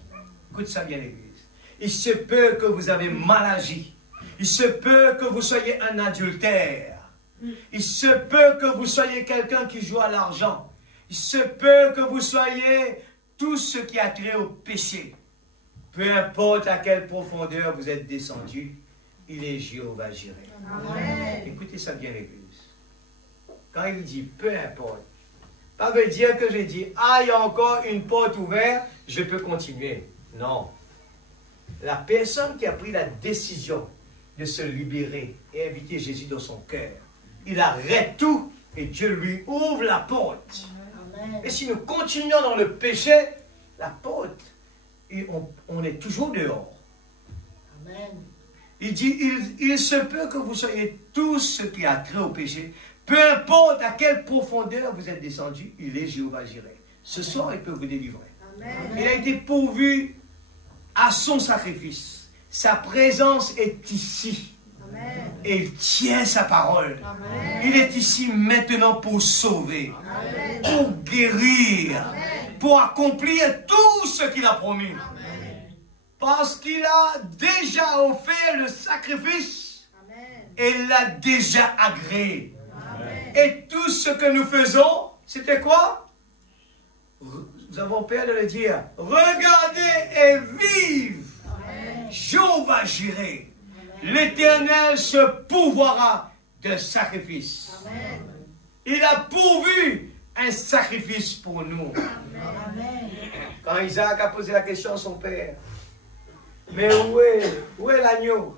Écoute ça bien, l'Église. Il se peut que vous avez mal agi. Il se peut que vous soyez un adultère. Il se peut que vous soyez quelqu'un qui joue à l'argent. Il se peut que vous soyez tout ce qui a trait au péché. Peu importe à quelle profondeur vous êtes descendu, il est Jéhovah Jireh. Amen. Écoutez ça bien, l'Église. Quand il dit peu importe, ça veut dire que je dis, ah, il y a encore une porte ouverte, je peux continuer. Non. La personne qui a pris la décision de se libérer et inviter Jésus dans son cœur, il arrête tout et Dieu lui ouvre la porte. Amen. Et si nous continuons dans le péché, la porte, et on est toujours dehors. Amen. Il dit, il se peut que vous soyez tous ceux qui a trait au péché, peu importe à quelle profondeur vous êtes descendu, il est Jéhovah Jireh. Ce soir, il peut vous délivrer. Amen. Il a été pourvu à son sacrifice. Sa présence est ici. Amen. Et il tient sa parole. Amen. Il est ici maintenant pour sauver, Amen. pour guérir, Amen. pour accomplir tout ce qu'il a promis. Amen. Parce qu'il a déjà offert le sacrifice Amen. et l'a déjà agréé. Amen. Et tout ce que nous faisons, c'était quoi? Nous avons peur de le dire. Regardez et vive. Amen. Jéhovah Jireh, l'Éternel se pourvoira de sacrifice. Amen. Il a pourvu un sacrifice pour nous. Amen. Quand Isaac a posé la question à son père, mais où est l'agneau?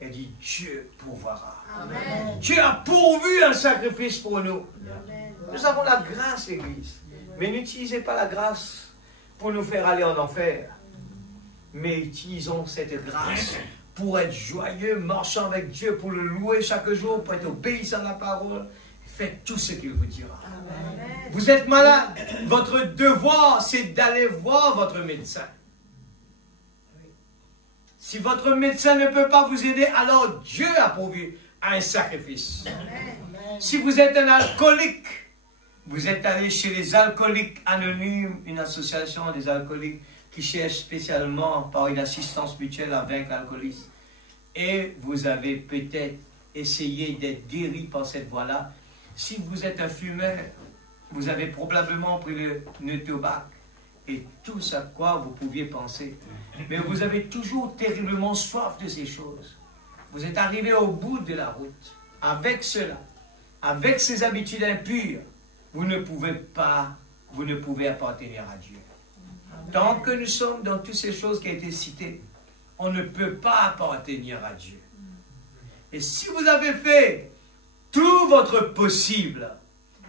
Il dit, Dieu pourvoira. Amen. Dieu a pourvu un sacrifice pour nous. Amen. Nous avons la grâce, l'Église. Mais n'utilisez pas la grâce pour nous faire aller en enfer. Mais utilisons cette grâce pour être joyeux, marchant avec Dieu, pour le louer chaque jour, pour être obéissant à la parole. Faites tout ce qu'il vous dira. Amen. Vous êtes malade. Votre devoir, c'est d'aller voir votre médecin. Si votre médecin ne peut pas vous aider, alors Dieu a pourvu un sacrifice. Amen. Si vous êtes un alcoolique, vous êtes allé chez les alcooliques anonymes, une association des alcooliques qui cherche spécialement par une assistance mutuelle à vaincre l'alcoolisme. Et vous avez peut-être essayé d'être guéri par cette voie-là. Si vous êtes un fumeur, vous avez probablement pris le Neutobac et tout ce à quoi vous pouviez penser. Mais vous avez toujours terriblement soif de ces choses. Vous êtes arrivé au bout de la route. Avec cela, avec ces habitudes impures, vous ne pouvez appartenir à Dieu. Tant que nous sommes dans toutes ces choses qui ont été citées, on ne peut pas appartenir à Dieu. Et si vous avez fait tout votre possible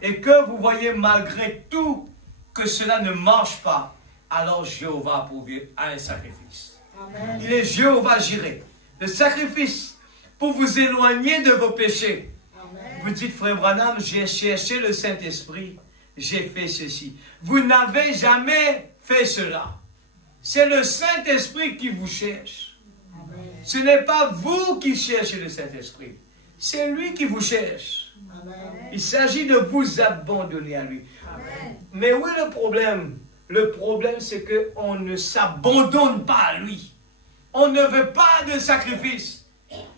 et que vous voyez malgré tout que cela ne marche pas, alors Jéhovah a pourvu un sacrifice. Amen. Il est Jéhovah Jireh, le sacrifice pour vous éloigner de vos péchés. Amen. Vous dites, frère Branham, j'ai cherché le Saint-Esprit, j'ai fait ceci. Vous n'avez jamais fait cela. C'est le Saint-Esprit qui vous cherche. Amen. Ce n'est pas vous qui cherchez le Saint-Esprit. C'est lui qui vous cherche. Amen. Il s'agit de vous abandonner à lui. Amen. Mais où est le problème? Le problème, c'est qu'on ne s'abandonne pas à lui. On ne veut pas de sacrifice.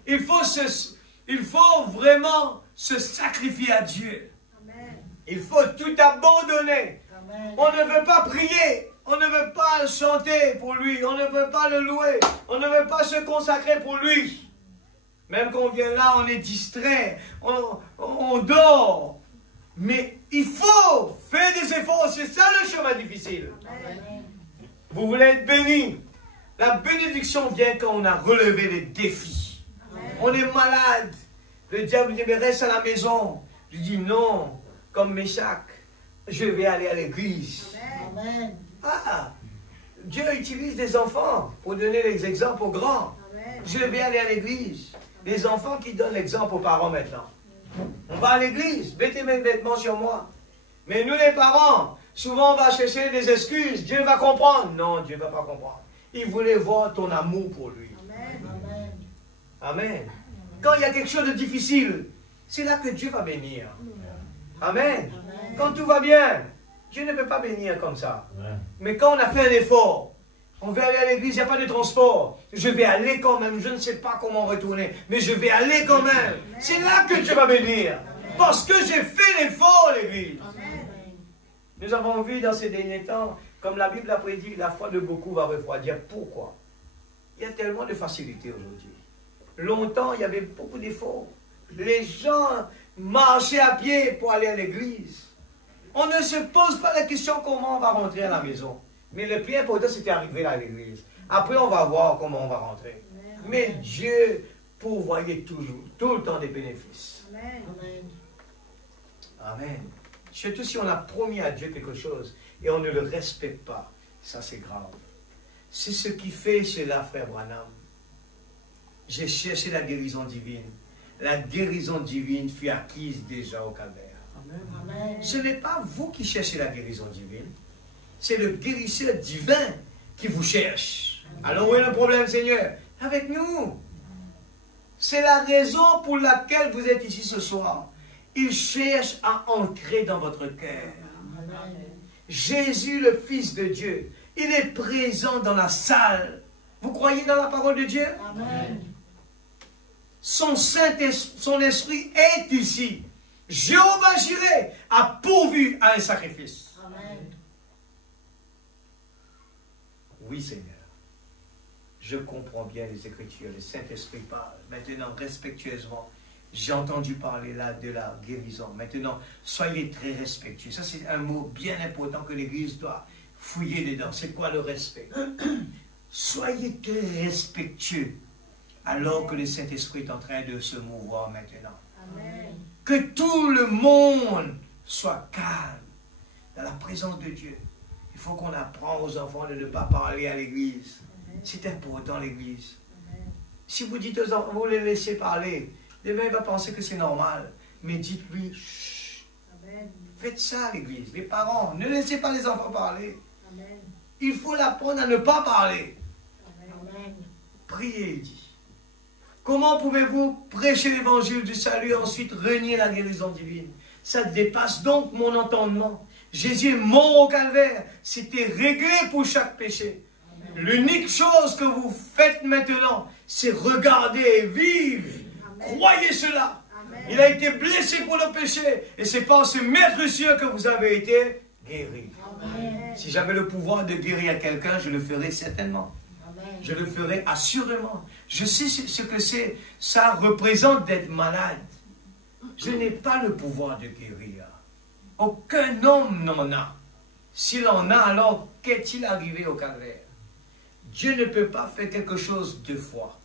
Il faut vraiment se sacrifier à Dieu. Amen. Il faut tout abandonner. Amen. On ne veut pas prier. On ne veut pas chanter pour lui. On ne veut pas le louer. On ne veut pas se consacrer pour lui. Même quand on vient là, on est distrait. On dort. Mais il faut faire des efforts. C'est ça le chemin difficile. Amen. Vous voulez être béni. La bénédiction vient quand on a relevé les défis. Amen. On est malade. Le diable dit, mais reste à la maison. Je dis non, comme Méchac, je vais aller à l'église. Amen. Ah, Dieu utilise des enfants pour donner les exemples aux grands. Amen. Je vais aller à l'église. Les enfants qui donnent l'exemple aux parents maintenant. On va à l'église, mettez mes vêtements sur moi. Mais nous les parents, souvent on va chercher des excuses. Dieu va comprendre. Non, Dieu ne va pas comprendre. Il voulait voir ton amour pour lui. Amen. Amen. Quand il y a quelque chose de difficile, c'est là que Dieu va bénir. Amen. Quand tout va bien, Dieu ne peut pas bénir comme ça. Mais quand on a fait un effort, on veut aller à l'église, il n'y a pas de transport. Je vais aller quand même, je ne sais pas comment retourner, mais je vais aller quand même. C'est là que Dieu va bénir. Parce que j'ai fait l'effort, l'église. Nous avons vu dans ces derniers temps, comme la Bible a prédit, la foi de beaucoup va refroidir. Pourquoi? Il y a tellement de facilité aujourd'hui. Longtemps, il y avait beaucoup d'efforts. Les gens marchaient à pied pour aller à l'église. On ne se pose pas la question comment on va rentrer à la maison. Mais le plus important, c'était d'arriver à l'église. Après, on va voir comment on va rentrer. Mais Dieu pourvoyait toujours, tout le temps des bénéfices. Amen. Amen. Surtout si on a promis à Dieu quelque chose et on ne le respecte pas. Ça, c'est grave. C'est ce qui fait cela, frère Branham. J'ai cherché la guérison divine. La guérison divine fut acquise déjà au calvaire. Amen. Ce n'est pas vous qui cherchez la guérison divine. C'est le guérisseur divin qui vous cherche. Alors où est le problème, Seigneur? Avec nous. C'est la raison pour laquelle vous êtes ici ce soir. Il cherche à entrer dans votre cœur. Amen. Jésus, le Fils de Dieu, il est présent dans la salle. Vous croyez dans la parole de Dieu? Amen. Son esprit est ici. Jéhovah Jireh a pourvu à un sacrifice. Amen. Oui, Seigneur. Je comprends bien les Écritures, le Saint-Esprit parle. Maintenant, respectueusement, j'ai entendu parler là de la guérison. Maintenant, soyez très respectueux. Ça, c'est un mot bien important que l'Église doit fouiller dedans. C'est quoi le respect? Soyez très respectueux alors que le Saint-Esprit est en train de se mouvoir maintenant. Amen. Que tout le monde soit calme dans la présence de Dieu. Il faut qu'on apprenne aux enfants de ne pas parler à l'église. C'est important l'église. Si vous dites aux enfants, vous les laissez parler, demain il va penser que c'est normal. Mais dites-lui, chut, faites ça à l'église. Les parents, ne laissez pas les enfants parler. Amen. Il faut l'apprendre à ne pas parler. Amen. Priez, il dit. Comment pouvez-vous prêcher l'évangile du salut et ensuite renier la guérison divine? Ça dépasse donc mon entendement. Jésus est mort au calvaire. C'était réglé pour chaque péché. L'unique chose que vous faites maintenant, c'est regarder et vivre. Croyez cela. Amen. Il a été blessé pour le péché. Et c'est par ce maître sûr que vous avez été guéri. Amen. Si j'avais le pouvoir de guérir quelqu'un, je le ferais certainement. Amen. Je le ferai assurément. Je sais ce que c'est. Ça représente d'être malade. Je n'ai pas le pouvoir de guérir. Aucun homme n'en a. S'il en a, alors qu'est-il arrivé au calvaire? Dieu ne peut pas faire quelque chose deux fois.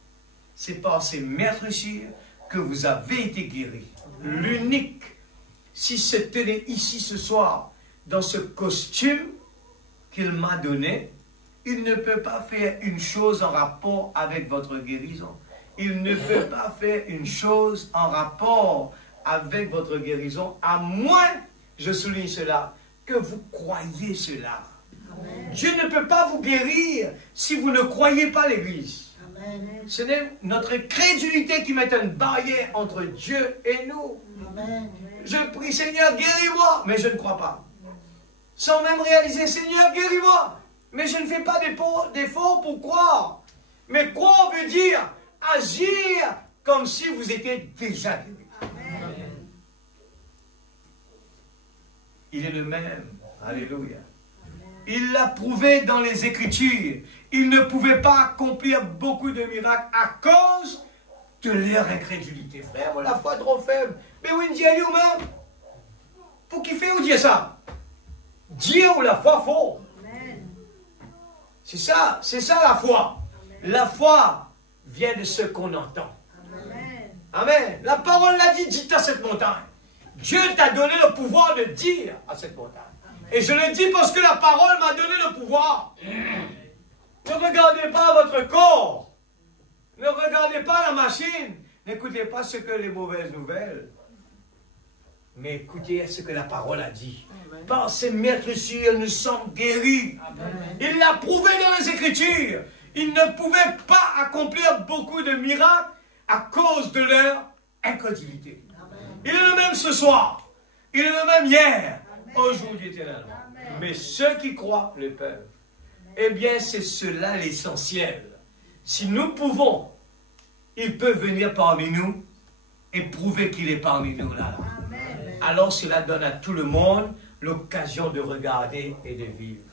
C'est par ses maîtres sûrs que vous avez été guéris. L'unique. Si se tenait ici ce soir, dans ce costume qu'il m'a donné, il ne peut pas faire une chose en rapport avec votre guérison. Il ne peut pas faire une chose en rapport avec votre guérison, à moins, je souligne cela, que vous croyez cela. Amen. Dieu ne peut pas vous guérir si vous ne croyez pas l'Église. Amen. Ce n'est notre crédulité qui met une barrière entre Dieu et nous. Amen. Je prie, Seigneur, guéris-moi, mais je ne crois pas. Sans même réaliser, Seigneur, guéris-moi. Mais je ne fais pas d'effort pour croire. Mais croire veut dire agir comme si vous étiez déjà guéri. Amen. Il est le même. Alléluia. Il l'a prouvé dans les Écritures. Il ne pouvait pas accomplir beaucoup de miracles à cause de leur incrédulité. Frère, la foi est trop faible. Mais oui, Dieu lui-même. Pour qui fait ou dire ça? Dieu ou la foi faux. Amen. C'est ça la foi. La foi vient de ce qu'on entend. Amen. Amen. La parole l'a dit, dites à cette montagne. Dieu t'a donné le pouvoir de dire à cette montagne. Et je le dis parce que la parole m'a donné le pouvoir. Ne regardez pas votre corps. Ne regardez pas la machine. N'écoutez pas ce que les mauvaises nouvelles. Mais écoutez ce que la parole a dit. Par ses maîtres sûrs, nous sommes guéris. Il l'a prouvé dans les Écritures. Ils ne pouvaient pas accomplir beaucoup de miracles à cause de leur incrédulité. Il est le même ce soir. Il est le même hier, aujourd'hui éternellement. Mais ceux qui croient le peuvent. Eh bien, c'est cela l'essentiel. Si nous pouvons, il peut venir parmi nous et prouver qu'il est parmi nous là. Alors cela donne à tout le monde l'occasion de regarder et de vivre.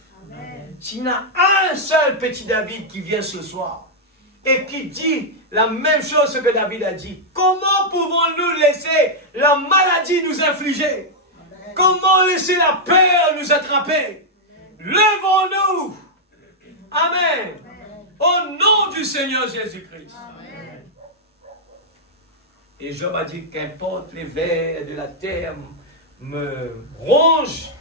S'il y en a un seul petit David qui vient ce soir et qui dit la même chose que David a dit, comment pouvons-nous laisser la maladie nous infliger? Comment laisser la peur nous attraper? Levons-nous. Amen. Au nom du Seigneur Jésus-Christ. Et Job a dit, qu'importe les vers de la terre me rongent,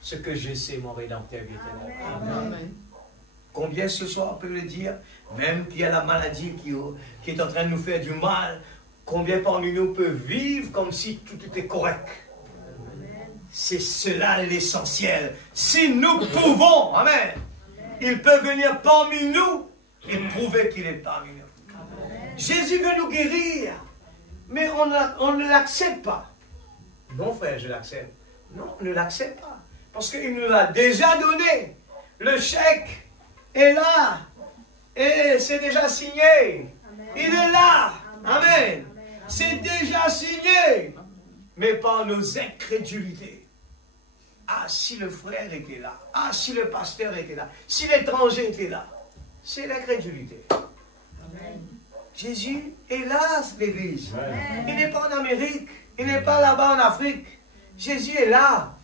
ce que je sais, mon Rédempteur éternel. Amen. Combien ce soir peut le dire? Même qu'il y a la maladie qui est en train de nous faire du mal, combien parmi nous peut vivre comme si tout était correct? C'est cela l'essentiel. Si nous pouvons, amen, il peut venir parmi nous et prouver qu'il est parmi nous. Jésus veut nous guérir, mais on ne l'accepte pas. Non frère, je l'accepte. Non, on ne l'accepte pas. Parce qu'il nous l'a déjà donné. Le chèque est là. Et c'est déjà signé. Il est là. Amen. C'est déjà signé. Mais par nos incrédulités. Ah, si le frère était là. Ah, si le pasteur était là. Si l'étranger était là. c'est l'incrédulité. Jésus est là, l'église. Il n'est pas en Amérique, il n'est pas là-bas en Afrique. Jésus est là.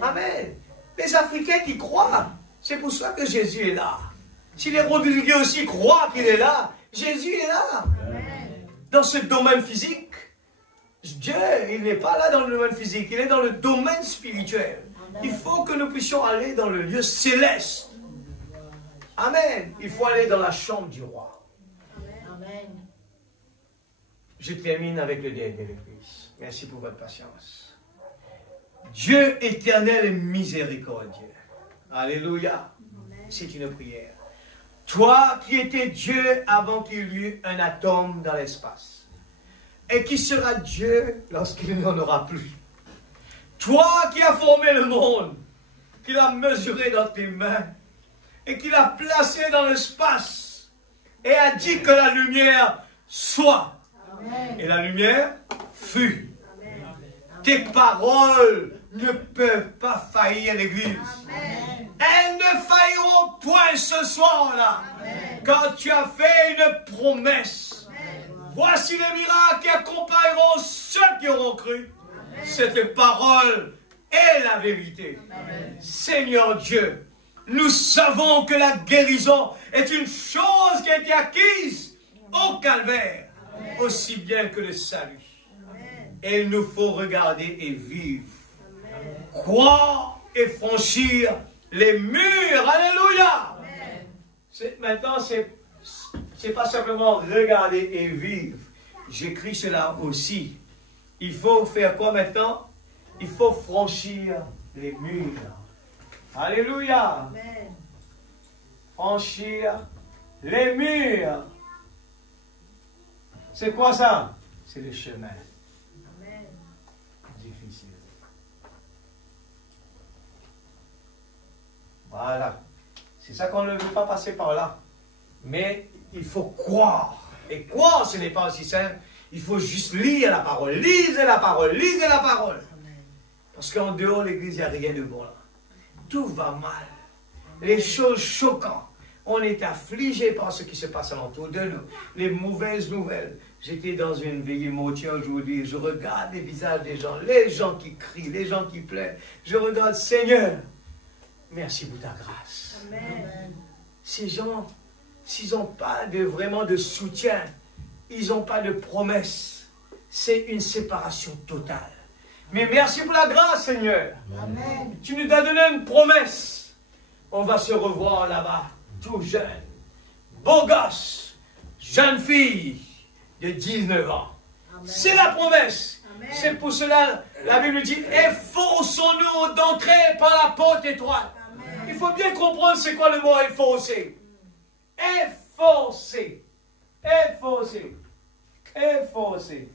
Amen. Les Africains qui croient, c'est pour ça que Jésus est là. Si les religieux aussi croient qu'il est là, Jésus est là. Dans ce domaine physique, Dieu, il n'est pas là dans le domaine physique, il est dans le domaine spirituel. Il faut que nous puissions aller dans le lieu céleste. Amen. Il faut aller dans la chambre du roi. Amen. Je termine avec le dernier de l'Église. Merci pour votre patience. Dieu éternel et miséricordieux. Alléluia. C'est une prière. Toi qui étais Dieu avant qu'il y eut un atome dans l'espace. Et qui sera Dieu lorsqu'il n'en aura plus. Toi qui as formé le monde, qui l'as mesuré dans tes mains, et qui l'a placé dans l'espace, et a dit que la lumière soit. Amen. Et la lumière fut. Amen. Tes paroles ne peuvent pas faillir l'Église. Elles ne failliront point ce soir-là, quand tu as fait une promesse. Amen. Voici les miracles qui accompagneront ceux qui auront cru. Amen. Cette parole est la vérité. Amen. Seigneur Dieu, nous savons que la guérison est une chose qui a été acquise au calvaire, Amen. Aussi bien que le salut. Amen. Et il nous faut regarder et vivre. Amen. Croire et franchir les murs. Alléluia. Maintenant, c'est pas simplement regarder et vivre. J'écris cela aussi. Il faut faire quoi maintenant? Il faut franchir les murs. Alléluia. Amen. Franchir les murs. C'est quoi ça? C'est le chemin. Amen. Difficile. Voilà. C'est ça qu'on ne veut pas passer par là. Mais il faut croire. Et croire, ce n'est pas aussi simple. Il faut juste lire la parole. Lisez la parole. Lisez la parole. Amen. Parce qu'en dehors de l'église, il n'y a rien de bon là. Tout va mal. Les choses choquantes. On est affligé par ce qui se passe alentour de nous. Les mauvaises nouvelles. J'étais dans une veillée mortuaire aujourd'hui. Je regarde les visages des gens. Les gens qui crient. Les gens qui pleurent. Je regarde, Seigneur, merci pour ta grâce. Amen. Ces gens, s'ils n'ont pas vraiment de soutien, ils n'ont pas de promesse. C'est une séparation totale. Mais merci pour la grâce, Seigneur. Amen. Tu nous as donné une promesse. On va se revoir là-bas, tout jeune, beau gosse, jeune fille de 19 ans. C'est la promesse. C'est pour cela, la Bible dit, efforçons-nous d'entrer par la porte étroite. Amen. Il faut bien comprendre c'est quoi le mot efforcer. Efforcer. Efforcer. Efforcer.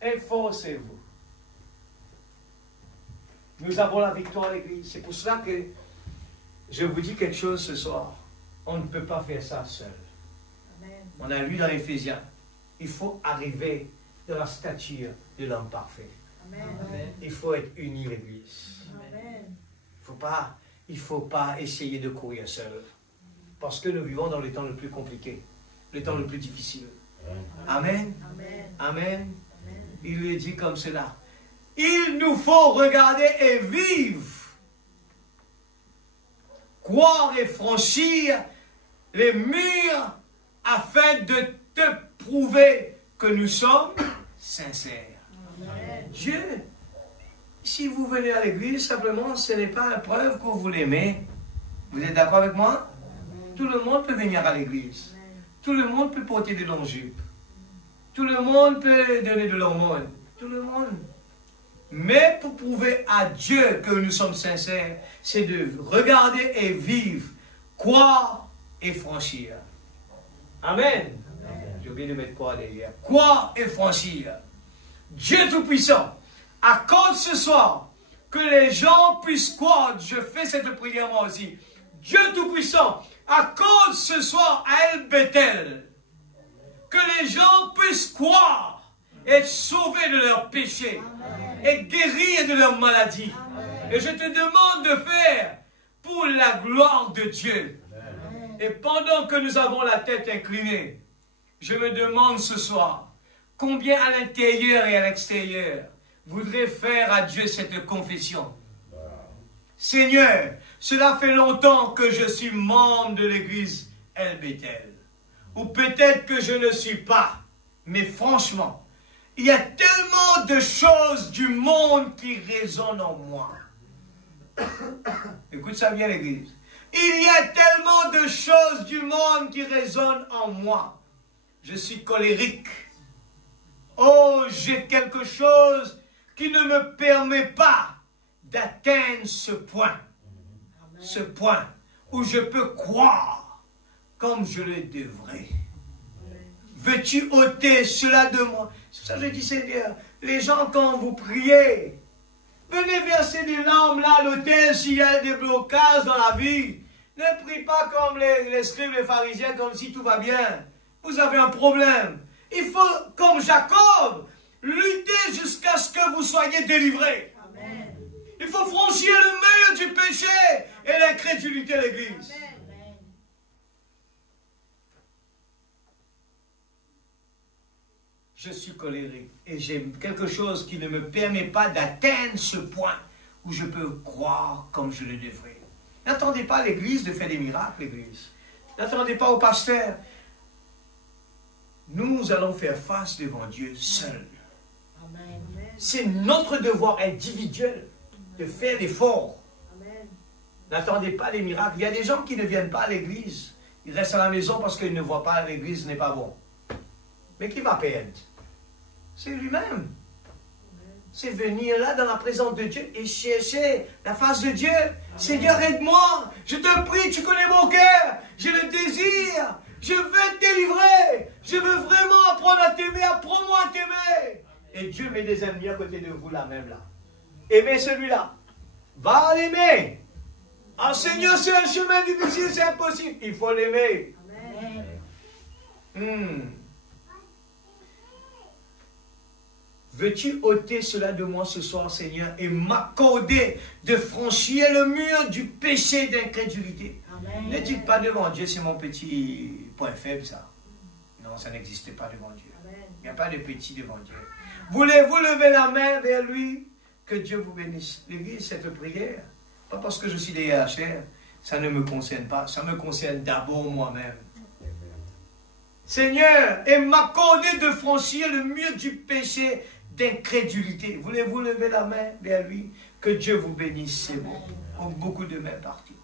Efforcez-vous. Nous avons la victoire à l'Église. C'est pour cela que je vous dis quelque chose ce soir. On ne peut pas faire ça seul. Amen. On a lu dans Éphésiens. Il faut arriver dans la stature de l'homme parfait. Amen. Il faut être uni, l'Église. Il ne faut pas essayer de courir seul. Parce que nous vivons dans le temps le plus compliqué. Le temps le plus difficile. Amen. Amen. Amen. Il le dit comme cela. Il nous faut regarder et vivre. Croire et franchir les murs afin de te prouver que nous sommes sincères. Amen. Dieu, si vous venez à l'église, simplement, ce n'est pas la preuve que vous l'aimez. Vous êtes d'accord avec moi? Amen. Tout le monde peut venir à l'église. Tout le monde peut porter des longs jupes. Tout le monde peut donner de l'aumône. Tout le monde. Mais pour prouver à Dieu que nous sommes sincères, c'est de regarder et vivre, croire et franchir. Amen. J'ai oublié de mettre quoi derrière. Croire et franchir. Dieu Tout-Puissant, accorde ce soir que les gens puissent croire. Je fais cette prière moi aussi. Dieu Tout-Puissant, accorde ce soir à El Bethel que les gens puissent croire, être sauvés de leurs péchés et guéris de leurs maladies. Et je te demande de faire pour la gloire de Dieu. Et pendant que nous avons la tête inclinée, je me demande ce soir, combien à l'intérieur et à l'extérieur voudrait faire à Dieu cette confession. Seigneur, cela fait longtemps que je suis membre de l'église El Bethel. Ou peut-être que je ne suis pas. Mais franchement, il y a tellement de choses du monde qui résonnent en moi. Écoute ça bien l'église. Il y a tellement de choses du monde qui résonnent en moi. Je suis colérique. Oh, j'ai quelque chose qui ne me permet pas d'atteindre ce point. Ce point où je peux croire comme je le devrais. Veux-tu ôter cela de moi? C'est pour ça que je dis, Seigneur, les gens quand vous priez, venez verser des larmes là à l'autel s'il y a des blocages dans la vie. Ne prie pas comme les scribes, les pharisiens, comme si tout va bien. Vous avez un problème. Il faut, comme Jacob, lutter jusqu'à ce que vous soyez délivrés. Amen. Il faut franchir le mur du péché et l'incrédulité de l'Église. Amen. Je suis colérique et j'ai quelque chose qui ne me permet pas d'atteindre ce point où je peux croire comme je le devrais. N'attendez pas l'Église de faire des miracles, l'Église. N'attendez pas au pasteur. Nous allons faire face devant Dieu seul. C'est notre devoir individuel de faire l'effort. N'attendez pas les miracles. Il y a des gens qui ne viennent pas à l'église. Ils restent à la maison parce qu'ils ne voient pas l'église n'est pas bon. Mais qui va perdre? C'est lui-même. C'est venir là dans la présence de Dieu et chercher la face de Dieu. Seigneur, aide-moi. Je te prie, tu connais mon cœur. J'ai le désir. Je veux te délivrer. Je veux vraiment apprendre à t'aimer. Apprends-moi à t'aimer. Et Dieu met des ennemis à côté de vous là même là. Aimez celui-là. Va l'aimer. Ah Seigneur, c'est un chemin difficile, c'est impossible. Il faut l'aimer. Veux-tu ôter cela de moi ce soir, Seigneur, et m'accorder de franchir le mur du péché d'incrédulité? Ne dites pas devant Dieu, c'est mon petit point faible, ça. Non, ça n'existe pas devant Dieu. Il n'y a pas de petit devant Dieu. Voulez-vous lever la main vers lui? Que Dieu vous bénisse. L'église, cette prière, pas parce que je suis derrière la chair, ça ne me concerne pas. Ça me concerne d'abord moi-même. Seigneur, et m'accorder de franchir le mur du péché d'incrédulité. Voulez-vous lever la main vers lui? Que Dieu vous bénisse, c'est bon. Oh, beaucoup de mains partout.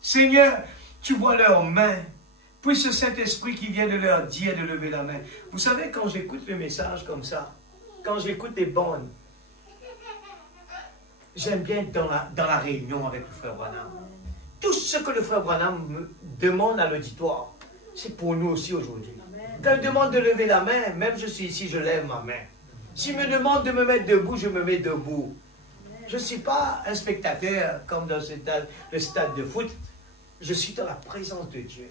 Seigneur, tu vois leurs mains. Puis ce Saint-Esprit qui vient de leur dire de lever la main. Vous savez, quand j'écoute le message comme ça, quand j'écoute les bonnes, j'aime bien être dans la réunion avec le frère Branham. Tout ce que le frère Branham me demande à l'auditoire, c'est pour nous aussi aujourd'hui. Quand il demande de lever la main, même je suis ici, je lève ma main. S'il me demande de me mettre debout, je me mets debout. Je ne suis pas un spectateur comme dans le stade de foot. Je suis dans la présence de Dieu.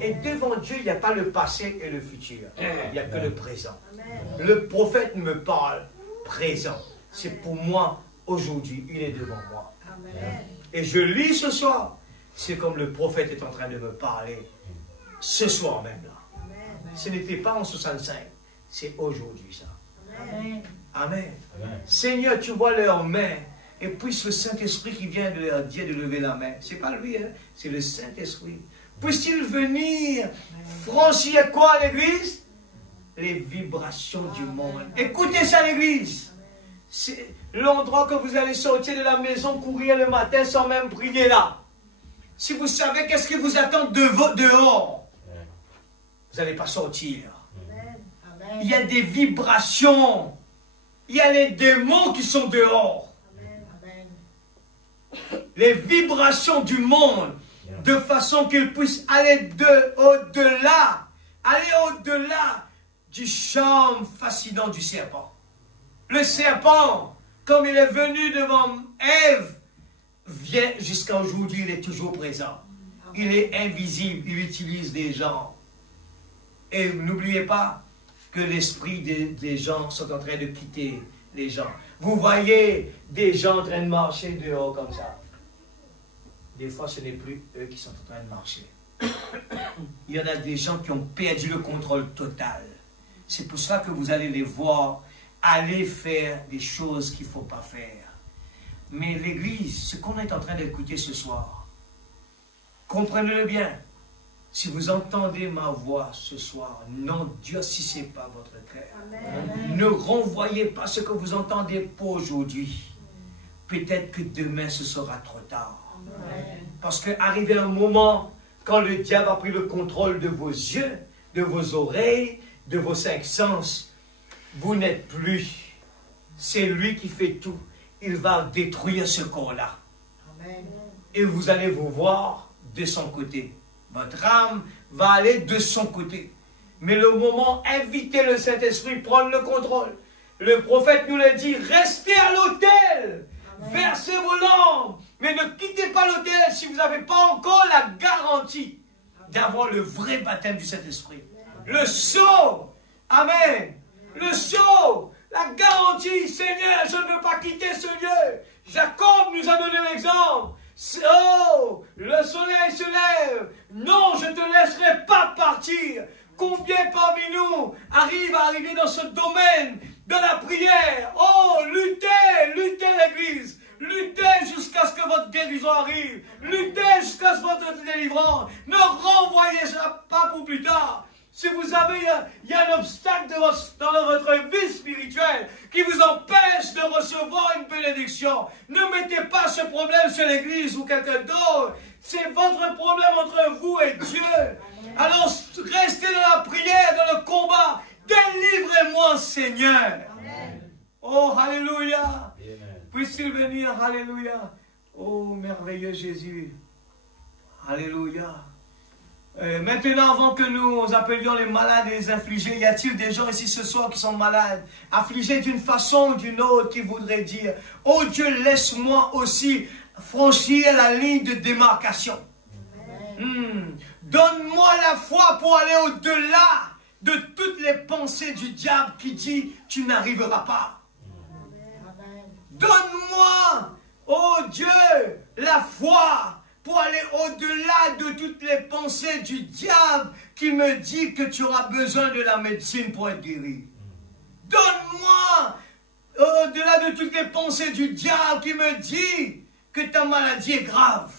Et devant Dieu, il n'y a pas le passé et le futur. Il n'y a que le présent. Le prophète me parle présent. C'est pour moi aujourd'hui. Il est devant moi. Et je lis ce soir. C'est comme le prophète est en train de me parler ce soir même là. Ce n'était pas en 65. C'est aujourd'hui ça. Amen. Amen. Seigneur, tu vois leurs mains. Et puisse le Saint-Esprit qui vient de leur dire de lever la main. Ce n'est pas lui, hein? C'est le Saint-Esprit. Puisse-t-il venir franchir quoi l'église? Les vibrations du monde. Écoutez ça l'église. C'est l'endroit que vous allez sortir de la maison, courir le matin sans même prier là. Si vous savez qu'est-ce qui vous attend dehors, vous n'allez pas sortir. Amen. Il y a des vibrations. Il y a les démons qui sont dehors. Les vibrations du monde, de façon qu'ils puissent aller au-delà du charme fascinant du serpent. Le serpent, comme il est venu devant Ève, vient jusqu'à aujourd'hui, il est toujours présent. Il est invisible, il utilise des gens. Et n'oubliez pas que l'esprit des gens sont en train de quitter les gens. Vous voyez des gens en train de marcher dehors comme ça. Des fois, ce n'est plus eux qui sont en train de marcher. Il y en a des gens qui ont perdu le contrôle total. C'est pour ça que vous allez les voir aller faire des choses qu'il ne faut pas faire. Mais l'Église, ce qu'on est en train d'écouter ce soir, comprenez-le bien. Si vous entendez ma voix ce soir, n'endurcissez pas votre cœur. Amen. Ne renvoyez pas ce que vous entendez pour aujourd'hui. Peut-être que demain ce sera trop tard. Amen. Parce qu'arrivé un moment, quand le diable a pris le contrôle de vos yeux, de vos oreilles, de vos 5 sens, vous n'êtes plus. C'est lui qui fait tout. Il va détruire ce corps-là. Et vous allez vous voir de son côté. Votre âme va aller de son côté. Mais le moment, invitez le Saint-Esprit, prendre le contrôle. Le prophète nous l'a dit, restez à l'autel, versez vos larmes, mais ne quittez pas l'autel si vous n'avez pas encore la garantie d'avoir le vrai baptême du Saint-Esprit. Le sceau, amen, le sceau, la garantie, Seigneur, je ne veux pas quitter ce lieu. Jacob nous a donné l'exemple. Oh, le soleil se lève. Non, je ne te laisserai pas partir. Combien parmi nous arrivent à arriver dans ce domaine de la prière? Oh, luttez, luttez l'Église. Luttez jusqu'à ce que votre guérison arrive. Luttez jusqu'à ce que votre délivrance. Ne renvoyez ça pas pour plus tard. Si vous avez, il y a un obstacle dans votre vie spirituelle qui vous empêche de recevoir une bénédiction, ne mettez pas ce problème sur l'Église ou quelqu'un d'autre. C'est votre problème entre vous et Dieu. Alors, restez dans la prière, dans le combat. Délivrez-moi, Seigneur. Amen. Oh, alléluia. Puisse-t-il venir, alléluia. Oh, merveilleux Jésus. Alléluia. Maintenant, avant que nous appelions les malades et les infligés, y a-t-il des gens ici ce soir qui sont malades, affligés d'une façon ou d'une autre, qui voudraient dire, oh Dieu, laisse-moi aussi franchir la ligne de démarcation. Donne-moi la foi pour aller au-delà de toutes les pensées du diable qui dit, tu n'arriveras pas. Donne-moi, oh Dieu, la foi pour aller au-delà de toutes les pensées du diable qui me dit que tu auras besoin de la médecine pour être guéri. Donne-moi au-delà de toutes les pensées du diable qui me dit que ta maladie est grave.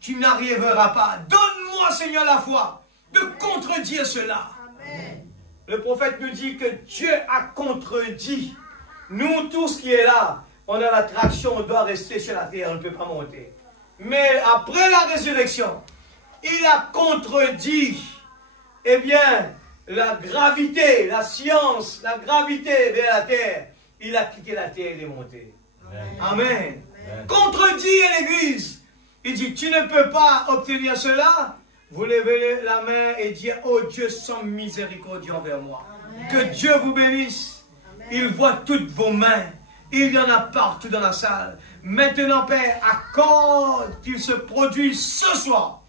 Tu n'arriveras pas. Donne-moi, Seigneur, la foi de contredire cela. Amen. Le prophète nous dit que Dieu a contredit. Nous tous qui est là, on a l'attraction, on doit rester sur la terre, on ne peut pas monter. Mais après la résurrection, il a contredit, eh bien, la gravité, la science, la gravité vers la terre. Il a quitté la terre et il est monté. Amen. Amen. Amen. Contredit l'Église. Il dit, tu ne peux pas obtenir cela. Vous levez la main et dire, oh Dieu, sois miséricordieux envers moi. Amen. Que Dieu vous bénisse. Amen. Il voit toutes vos mains. Il y en a partout dans la salle. Maintenant, Père, accorde qu'il se produise ce soir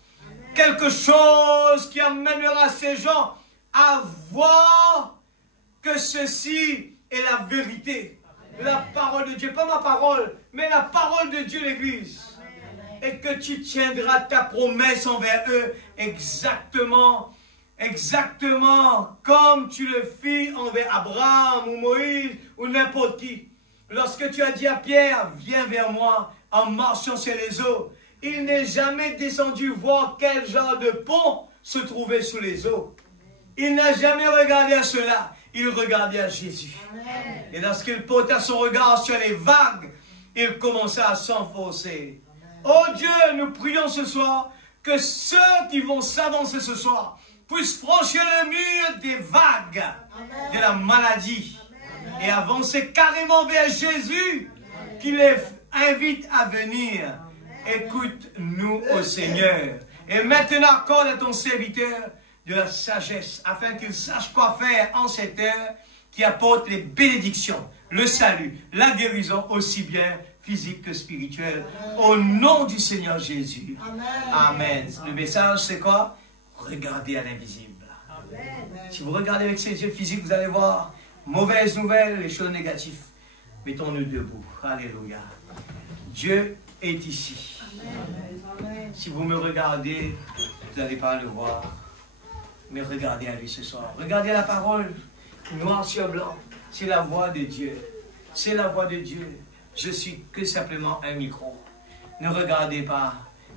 quelque chose qui amènera ces gens à voir que ceci est la vérité. La parole de Dieu, pas ma parole, mais la parole de Dieu, l'Église. Et que tu tiendras ta promesse envers eux exactement comme tu le fis envers Abraham ou Moïse ou n'importe qui. Lorsque tu as dit à Pierre, viens vers moi en marchant sur les eaux, il n'est jamais descendu voir quel genre de pont se trouvait sous les eaux. Il n'a jamais regardé à cela, il regardait à Jésus. Amen. Et lorsqu'il porta son regard sur les vagues, il commença à s'enfoncer. Oh Dieu, nous prions ce soir que ceux qui vont s'avancer ce soir puissent franchir le mur des vagues, de la maladie, et avancer carrément vers Jésus qui les invite à venir. Écoute-nous au Seigneur. Et maintenant, accorde à ton serviteur de la sagesse afin qu'il sache quoi faire en cette heure qui apporte les bénédictions, le salut, la guérison aussi bien physique que spirituelle. Au nom du Seigneur Jésus. Amen. Le message c'est quoi? Regardez à l'invisible. Si vous regardez avec ses yeux physiques, vous allez voir mauvaises nouvelles, les choses négatives. Mettons-nous debout. Alléluia. Dieu est ici. Si vous me regardez, vous n'allez pas le voir. Mais regardez à lui ce soir. Regardez la parole, noir sur blanc. C'est la voix de Dieu. C'est la voix de Dieu. Je suis que simplement un micro. Ne regardez pas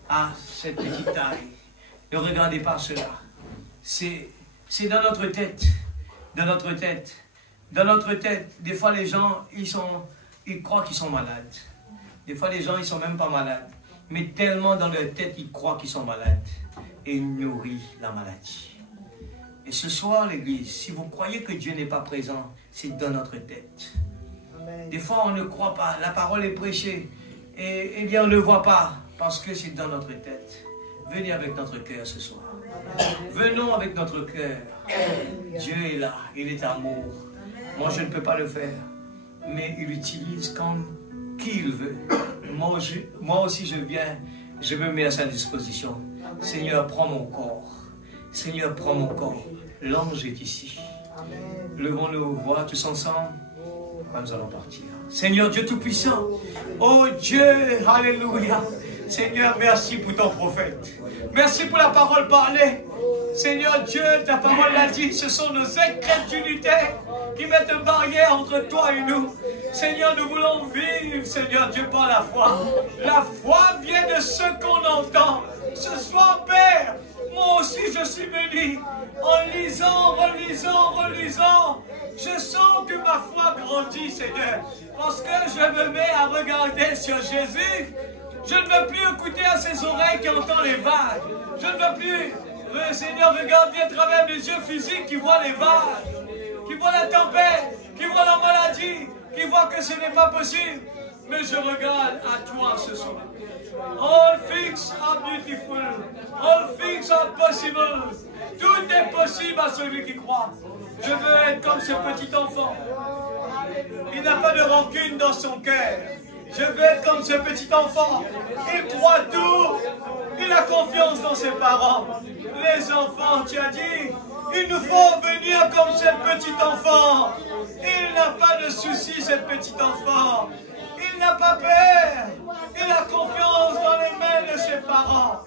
à cette petite taille. Ne regardez pas cela. C'est dans notre tête. Dans notre tête. Dans notre tête. Des fois, les gens, ils croient qu'ils sont malades. Des fois, les gens, ils ne sont même pas malades. Mais tellement dans leur tête, ils croient qu'ils sont malades. Et ils nourrissent la maladie. Et ce soir, l'Église, si vous croyez que Dieu n'est pas présent, c'est dans notre tête. Amen. Des fois, on ne croit pas. La parole est prêchée. Et eh bien, on ne voit pas. Parce que c'est dans notre tête. Venez avec notre cœur ce soir. Venons avec notre cœur. Dieu est là. Il est amour. Moi, je ne peux pas le faire. Mais il utilise comme qui il veut. Moi aussi, je viens. Je me mets à sa disposition. Seigneur, prends mon corps. Seigneur, prends mon corps. L'ange est ici. Levons nos voix tous ensemble. Nous allons partir. Seigneur Dieu Tout-Puissant. Oh Dieu, alléluia. Seigneur, merci pour ton prophète. Merci pour la parole parlée. Seigneur Dieu, ta parole l'a dit, ce sont nos incrédulités qui mettent une barrière entre toi et nous. Seigneur, nous voulons vivre, Seigneur Dieu, par la foi. La foi vient de ce qu'on entend. Ce soir, Père, moi aussi je suis béni. En lisant, relisant, je sens que ma foi grandit, Seigneur. Parce que je me mets à regarder sur Jésus. Je ne veux plus écouter à ses oreilles qui entendent les vagues. Je ne veux plus, Seigneur, regarder à travers mes yeux physiques qui voient les vagues, qui voient la tempête, qui voient la maladie, qui voient que ce n'est pas possible. Mais je regarde à toi ce soir. All things are beautiful. All things are possible. Tout est possible à celui qui croit. Je veux être comme ce petit enfant. Il n'a pas de rancune dans son cœur. Je veux être comme ce petit enfant. Il croit tout. Il a confiance dans ses parents. Les enfants, tu as dit, il nous faut venir comme ce petit enfant. Il n'a pas de souci, ce petit enfant. Il n'a pas peur. Il a confiance dans les mains de ses parents.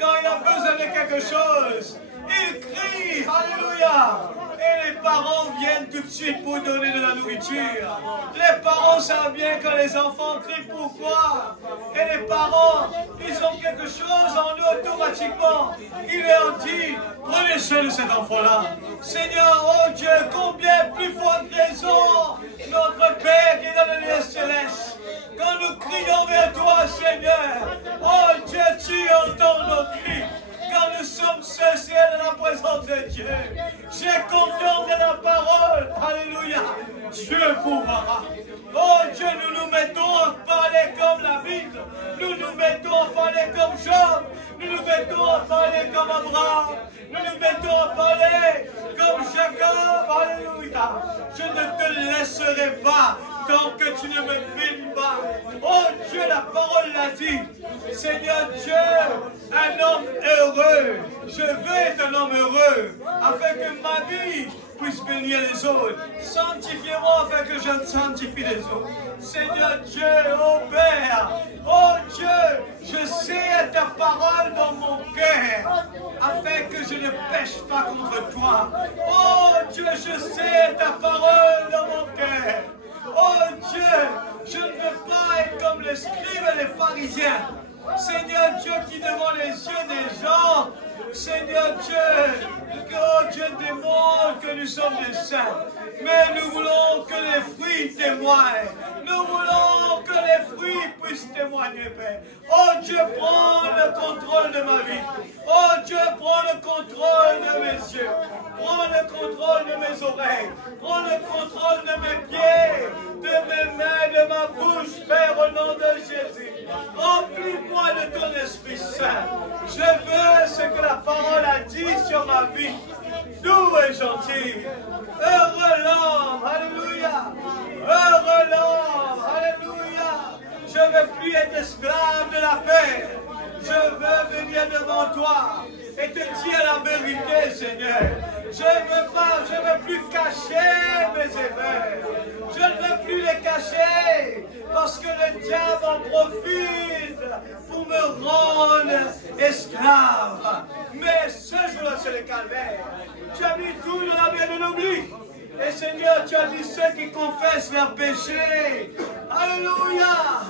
Quand il a besoin de quelque chose, il crie, alléluia. Et les parents viennent tout de suite pour donner de la nourriture. Les parents savent bien que les enfants crient pourquoi. Et les parents, ils ont quelque chose en eux automatiquement. Il leur dit, prenez soin de cet enfant-là. Seigneur, oh Dieu, combien plus forte raison, notre Père qui est dans le lieu céleste. Quand nous crions vers toi, Seigneur, oh Dieu, tu entends nos cris. Quand nous sommes cessés dans la présence de Dieu, j'ai confiance dans la parole. Alléluia. Dieu pourra. Oh Dieu, nous nous mettons à parler comme la Bible. Nous nous mettons à parler comme Job. Nous nous mettons à parler comme Abraham. Nous nous mettons à parler comme Jacob. Alléluia. Je ne te laisserai pas tant que tu ne me bénis pas. Oh Dieu, la parole l'a dit. Seigneur Dieu, un homme heureux. Je veux être un homme heureux, afin que ma vie puisse bénir les autres. Sanctifiez-moi afin que je sanctifie les autres. Seigneur Dieu, oh Père, oh Dieu, je sais ta parole dans mon cœur, afin que je ne pêche pas contre toi. Oh Dieu, je sais ta parole dans mon cœur. Oh Dieu, je ne veux pas être comme les scribes et les pharisiens. Seigneur Dieu, qui devant les yeux des gens, Seigneur Dieu, oh Dieu démontre que nous sommes des saints. Mais nous voulons que les fruits témoignent. Nous voulons que les fruits puissent témoigner, Père. Oh Dieu, prends le contrôle de ma vie. Oh Dieu, prends le contrôle de mes yeux. Prends le contrôle de mes oreilles. Prends le contrôle de mes pieds, de mes mains, de ma bouche, Père, au nom de Jésus. Remplis-moi de ton Esprit Saint. Je veux ce que la parole a dit sur ma vie. Doux et gentil. Heureux l'homme. Alléluia. Heureux l'homme. Alléluia. Je ne veux plus être esclave de la paix. Je veux venir devant toi et te dire la vérité, Seigneur. Je ne veux plus cacher mes Père. Je ne veux plus les cacher, parce que le diable en profite pour me rendre esclave. Mais ce jour-là, c'est le calvaire. Tu as mis tout dans la mer de l'oubli. Et Seigneur, tu as dit ceux qui confessent leurs péchés. Alléluia.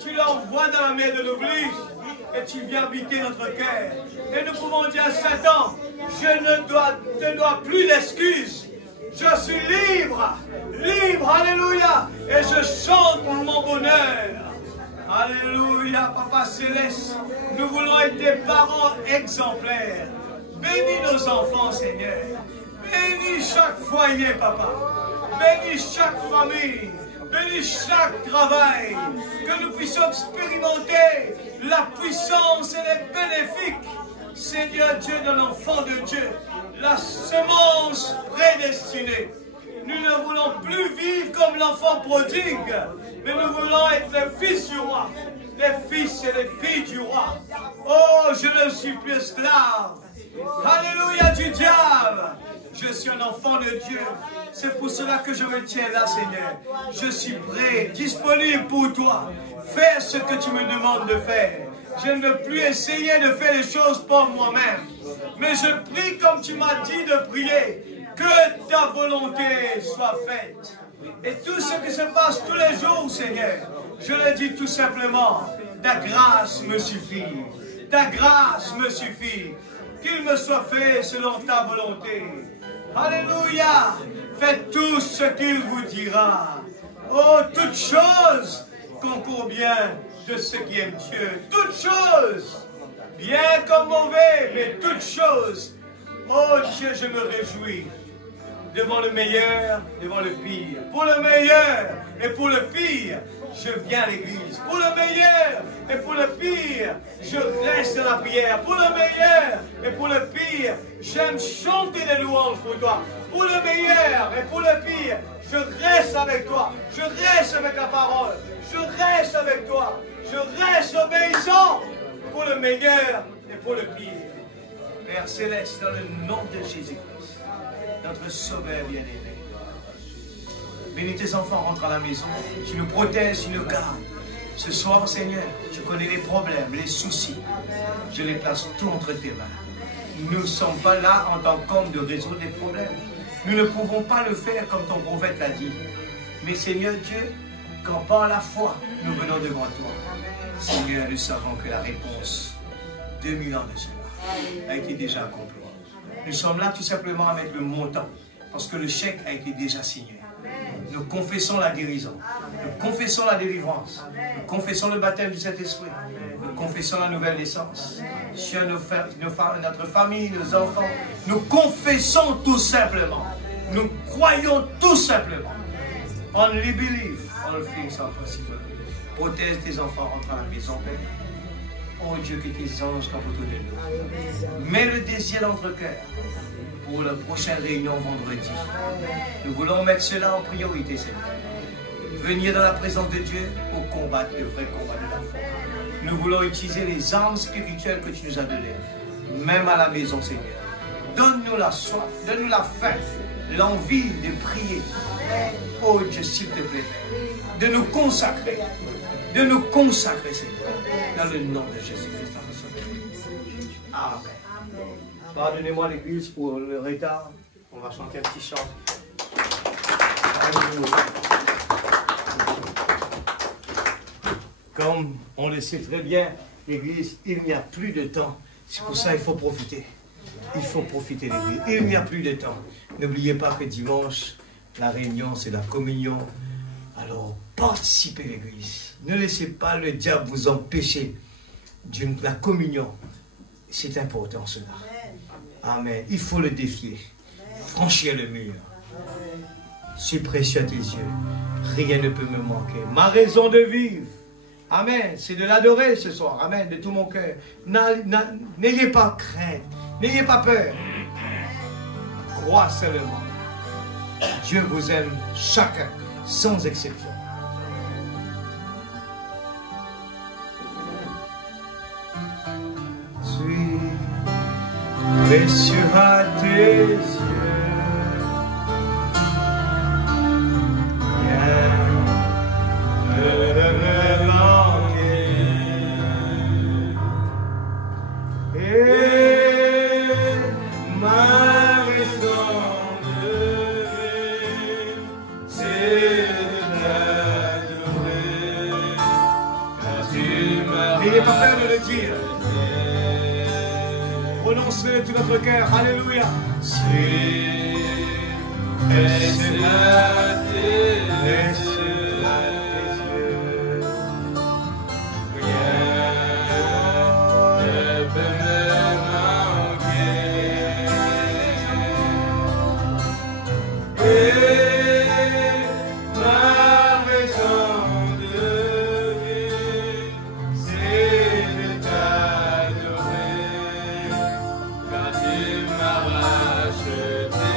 Tu l'envoies dans la mer de l'oubli. Et tu viens habiter notre cœur. Et nous pouvons dire à Satan, je ne te dois plus d'excuses. Je suis libre. Libre, alléluia. Et je chante mon bonheur. Alléluia, Papa Céleste. Nous voulons être des parents exemplaires. Bénis nos enfants, Seigneur. Bénis chaque foyer, Papa. Bénis chaque famille. Bénis chaque travail. Que nous puissions expérimenter la puissance et les bénéfices, Seigneur Dieu, de l'enfant de Dieu. La semence prédestinée. Nous ne voulons plus vivre comme l'enfant prodigue, mais nous voulons être les fils du roi, les fils et les filles du roi. Oh, je ne suis plus esclave. Alléluia du diable. Je suis un enfant de Dieu. C'est pour cela que je me tiens là, Seigneur. Je suis prêt, disponible pour toi. Fais ce que tu me demandes de faire. Je ne veux plus essayer de faire les choses pour moi-même. Mais je prie comme tu m'as dit de prier. Que ta volonté soit faite. Et tout ce qui se passe tous les jours, Seigneur, je le dis tout simplement, ta grâce me suffit. Ta grâce me suffit. Qu'il me soit fait selon ta volonté. Alléluia. Faites tout ce qu'il vous dira. Oh, toutes choses concourent bien de ceux qui aiment Dieu. Toutes choses, bien comme mauvais, mais toutes choses. Oh Dieu, je me réjouis. Devant le meilleur, devant le pire. Pour le meilleur et pour le pire, je viens à l'église. Pour le meilleur et pour le pire, je reste à la prière. Pour le meilleur et pour le pire, j'aime chanter des louanges pour toi. Pour le meilleur et pour le pire, je reste avec toi. Je reste avec ta parole. Je reste avec toi. Je reste obéissant pour le meilleur et pour le pire. Père Céleste, dans le nom de Jésus-Christ, notre Sauveur bien-aimé. Bénis tes enfants, rentre à la maison. Tu nous protèges, tu nous gardes. Ce soir, Seigneur, tu connais les problèmes, les soucis. Je les place tout entre tes mains. Nous ne sommes pas là en tant qu'hommes de résoudre des problèmes. Nous ne pouvons pas le faire comme ton prophète l'a dit. Mais Seigneur Dieu, quand par la foi, nous venons devant toi, Seigneur, nous savons que la réponse, 2000 ans de cela, a été déjà accomplie. Nous sommes là tout simplement avec le montant, parce que le chèque a été déjà signé. Nous confessons la guérison, nous confessons la délivrance, nous confessons le baptême du Saint-Esprit, nous confessons la nouvelle naissance. Sur notre famille, nos enfants, nous confessons tout simplement. Nous croyons tout simplement. Only believe, all things are possible. Protège tes enfants, rentre à la maison, Père. Oh Dieu, que tes anges campent autour de nous. Mets le désir dans notre cœur pour la prochaine réunion vendredi. Nous voulons mettre cela en priorité, Seigneur. Venir dans la présence de Dieu pour combattre le vrai combat de la foi. Nous voulons utiliser les armes spirituelles que tu nous as données, même à la maison, Seigneur. Donne-nous la soif, donne-nous la faim, l'envie de prier. Oh Dieu, s'il te plaît, de nous consacrer, Seigneur, dans le nom de Jésus-Christ. Amen. Pardonnez-moi l'église pour le retard. On va chanter un petit chant. Comme on le sait très bien, l'église, il n'y a plus de temps. C'est pour ça qu'il faut profiter. Il faut profiter de l'église. Il n'y a plus de temps. N'oubliez pas que dimanche, la réunion, c'est la communion. Alors, participez à l'église. Ne laissez pas le diable vous empêcher de la communion. C'est important cela. Amen. Il faut le défier. Franchir le mur. Je suis précieux à tes yeux. Rien ne peut me manquer. Ma raison de vivre. Amen. C'est de l'adorer ce soir. Amen. De tout mon cœur. N'ayez pas crainte. N'ayez pas peur. Crois seulement. Dieu vous aime chacun, sans exception. Suis précieux à tes yeux. danser de tout notre cœur. Alléluia. Laisse-la tes yeux. Rien ne peut me manquer. Et ma raison de vivre, c'est de t'adorer, car tu m'as racheté.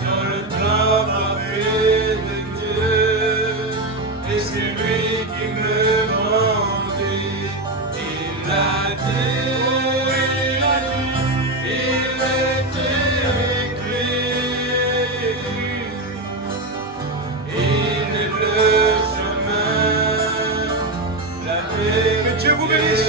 Dans le plan parfait de Dieu, et c'est lui qui me conduit. Il a dit, il est écrit, il est le chemin, la paix. Que Dieu vous bénisse.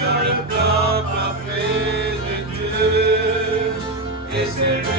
Dans le plan parfait de Dieu, et c'est lui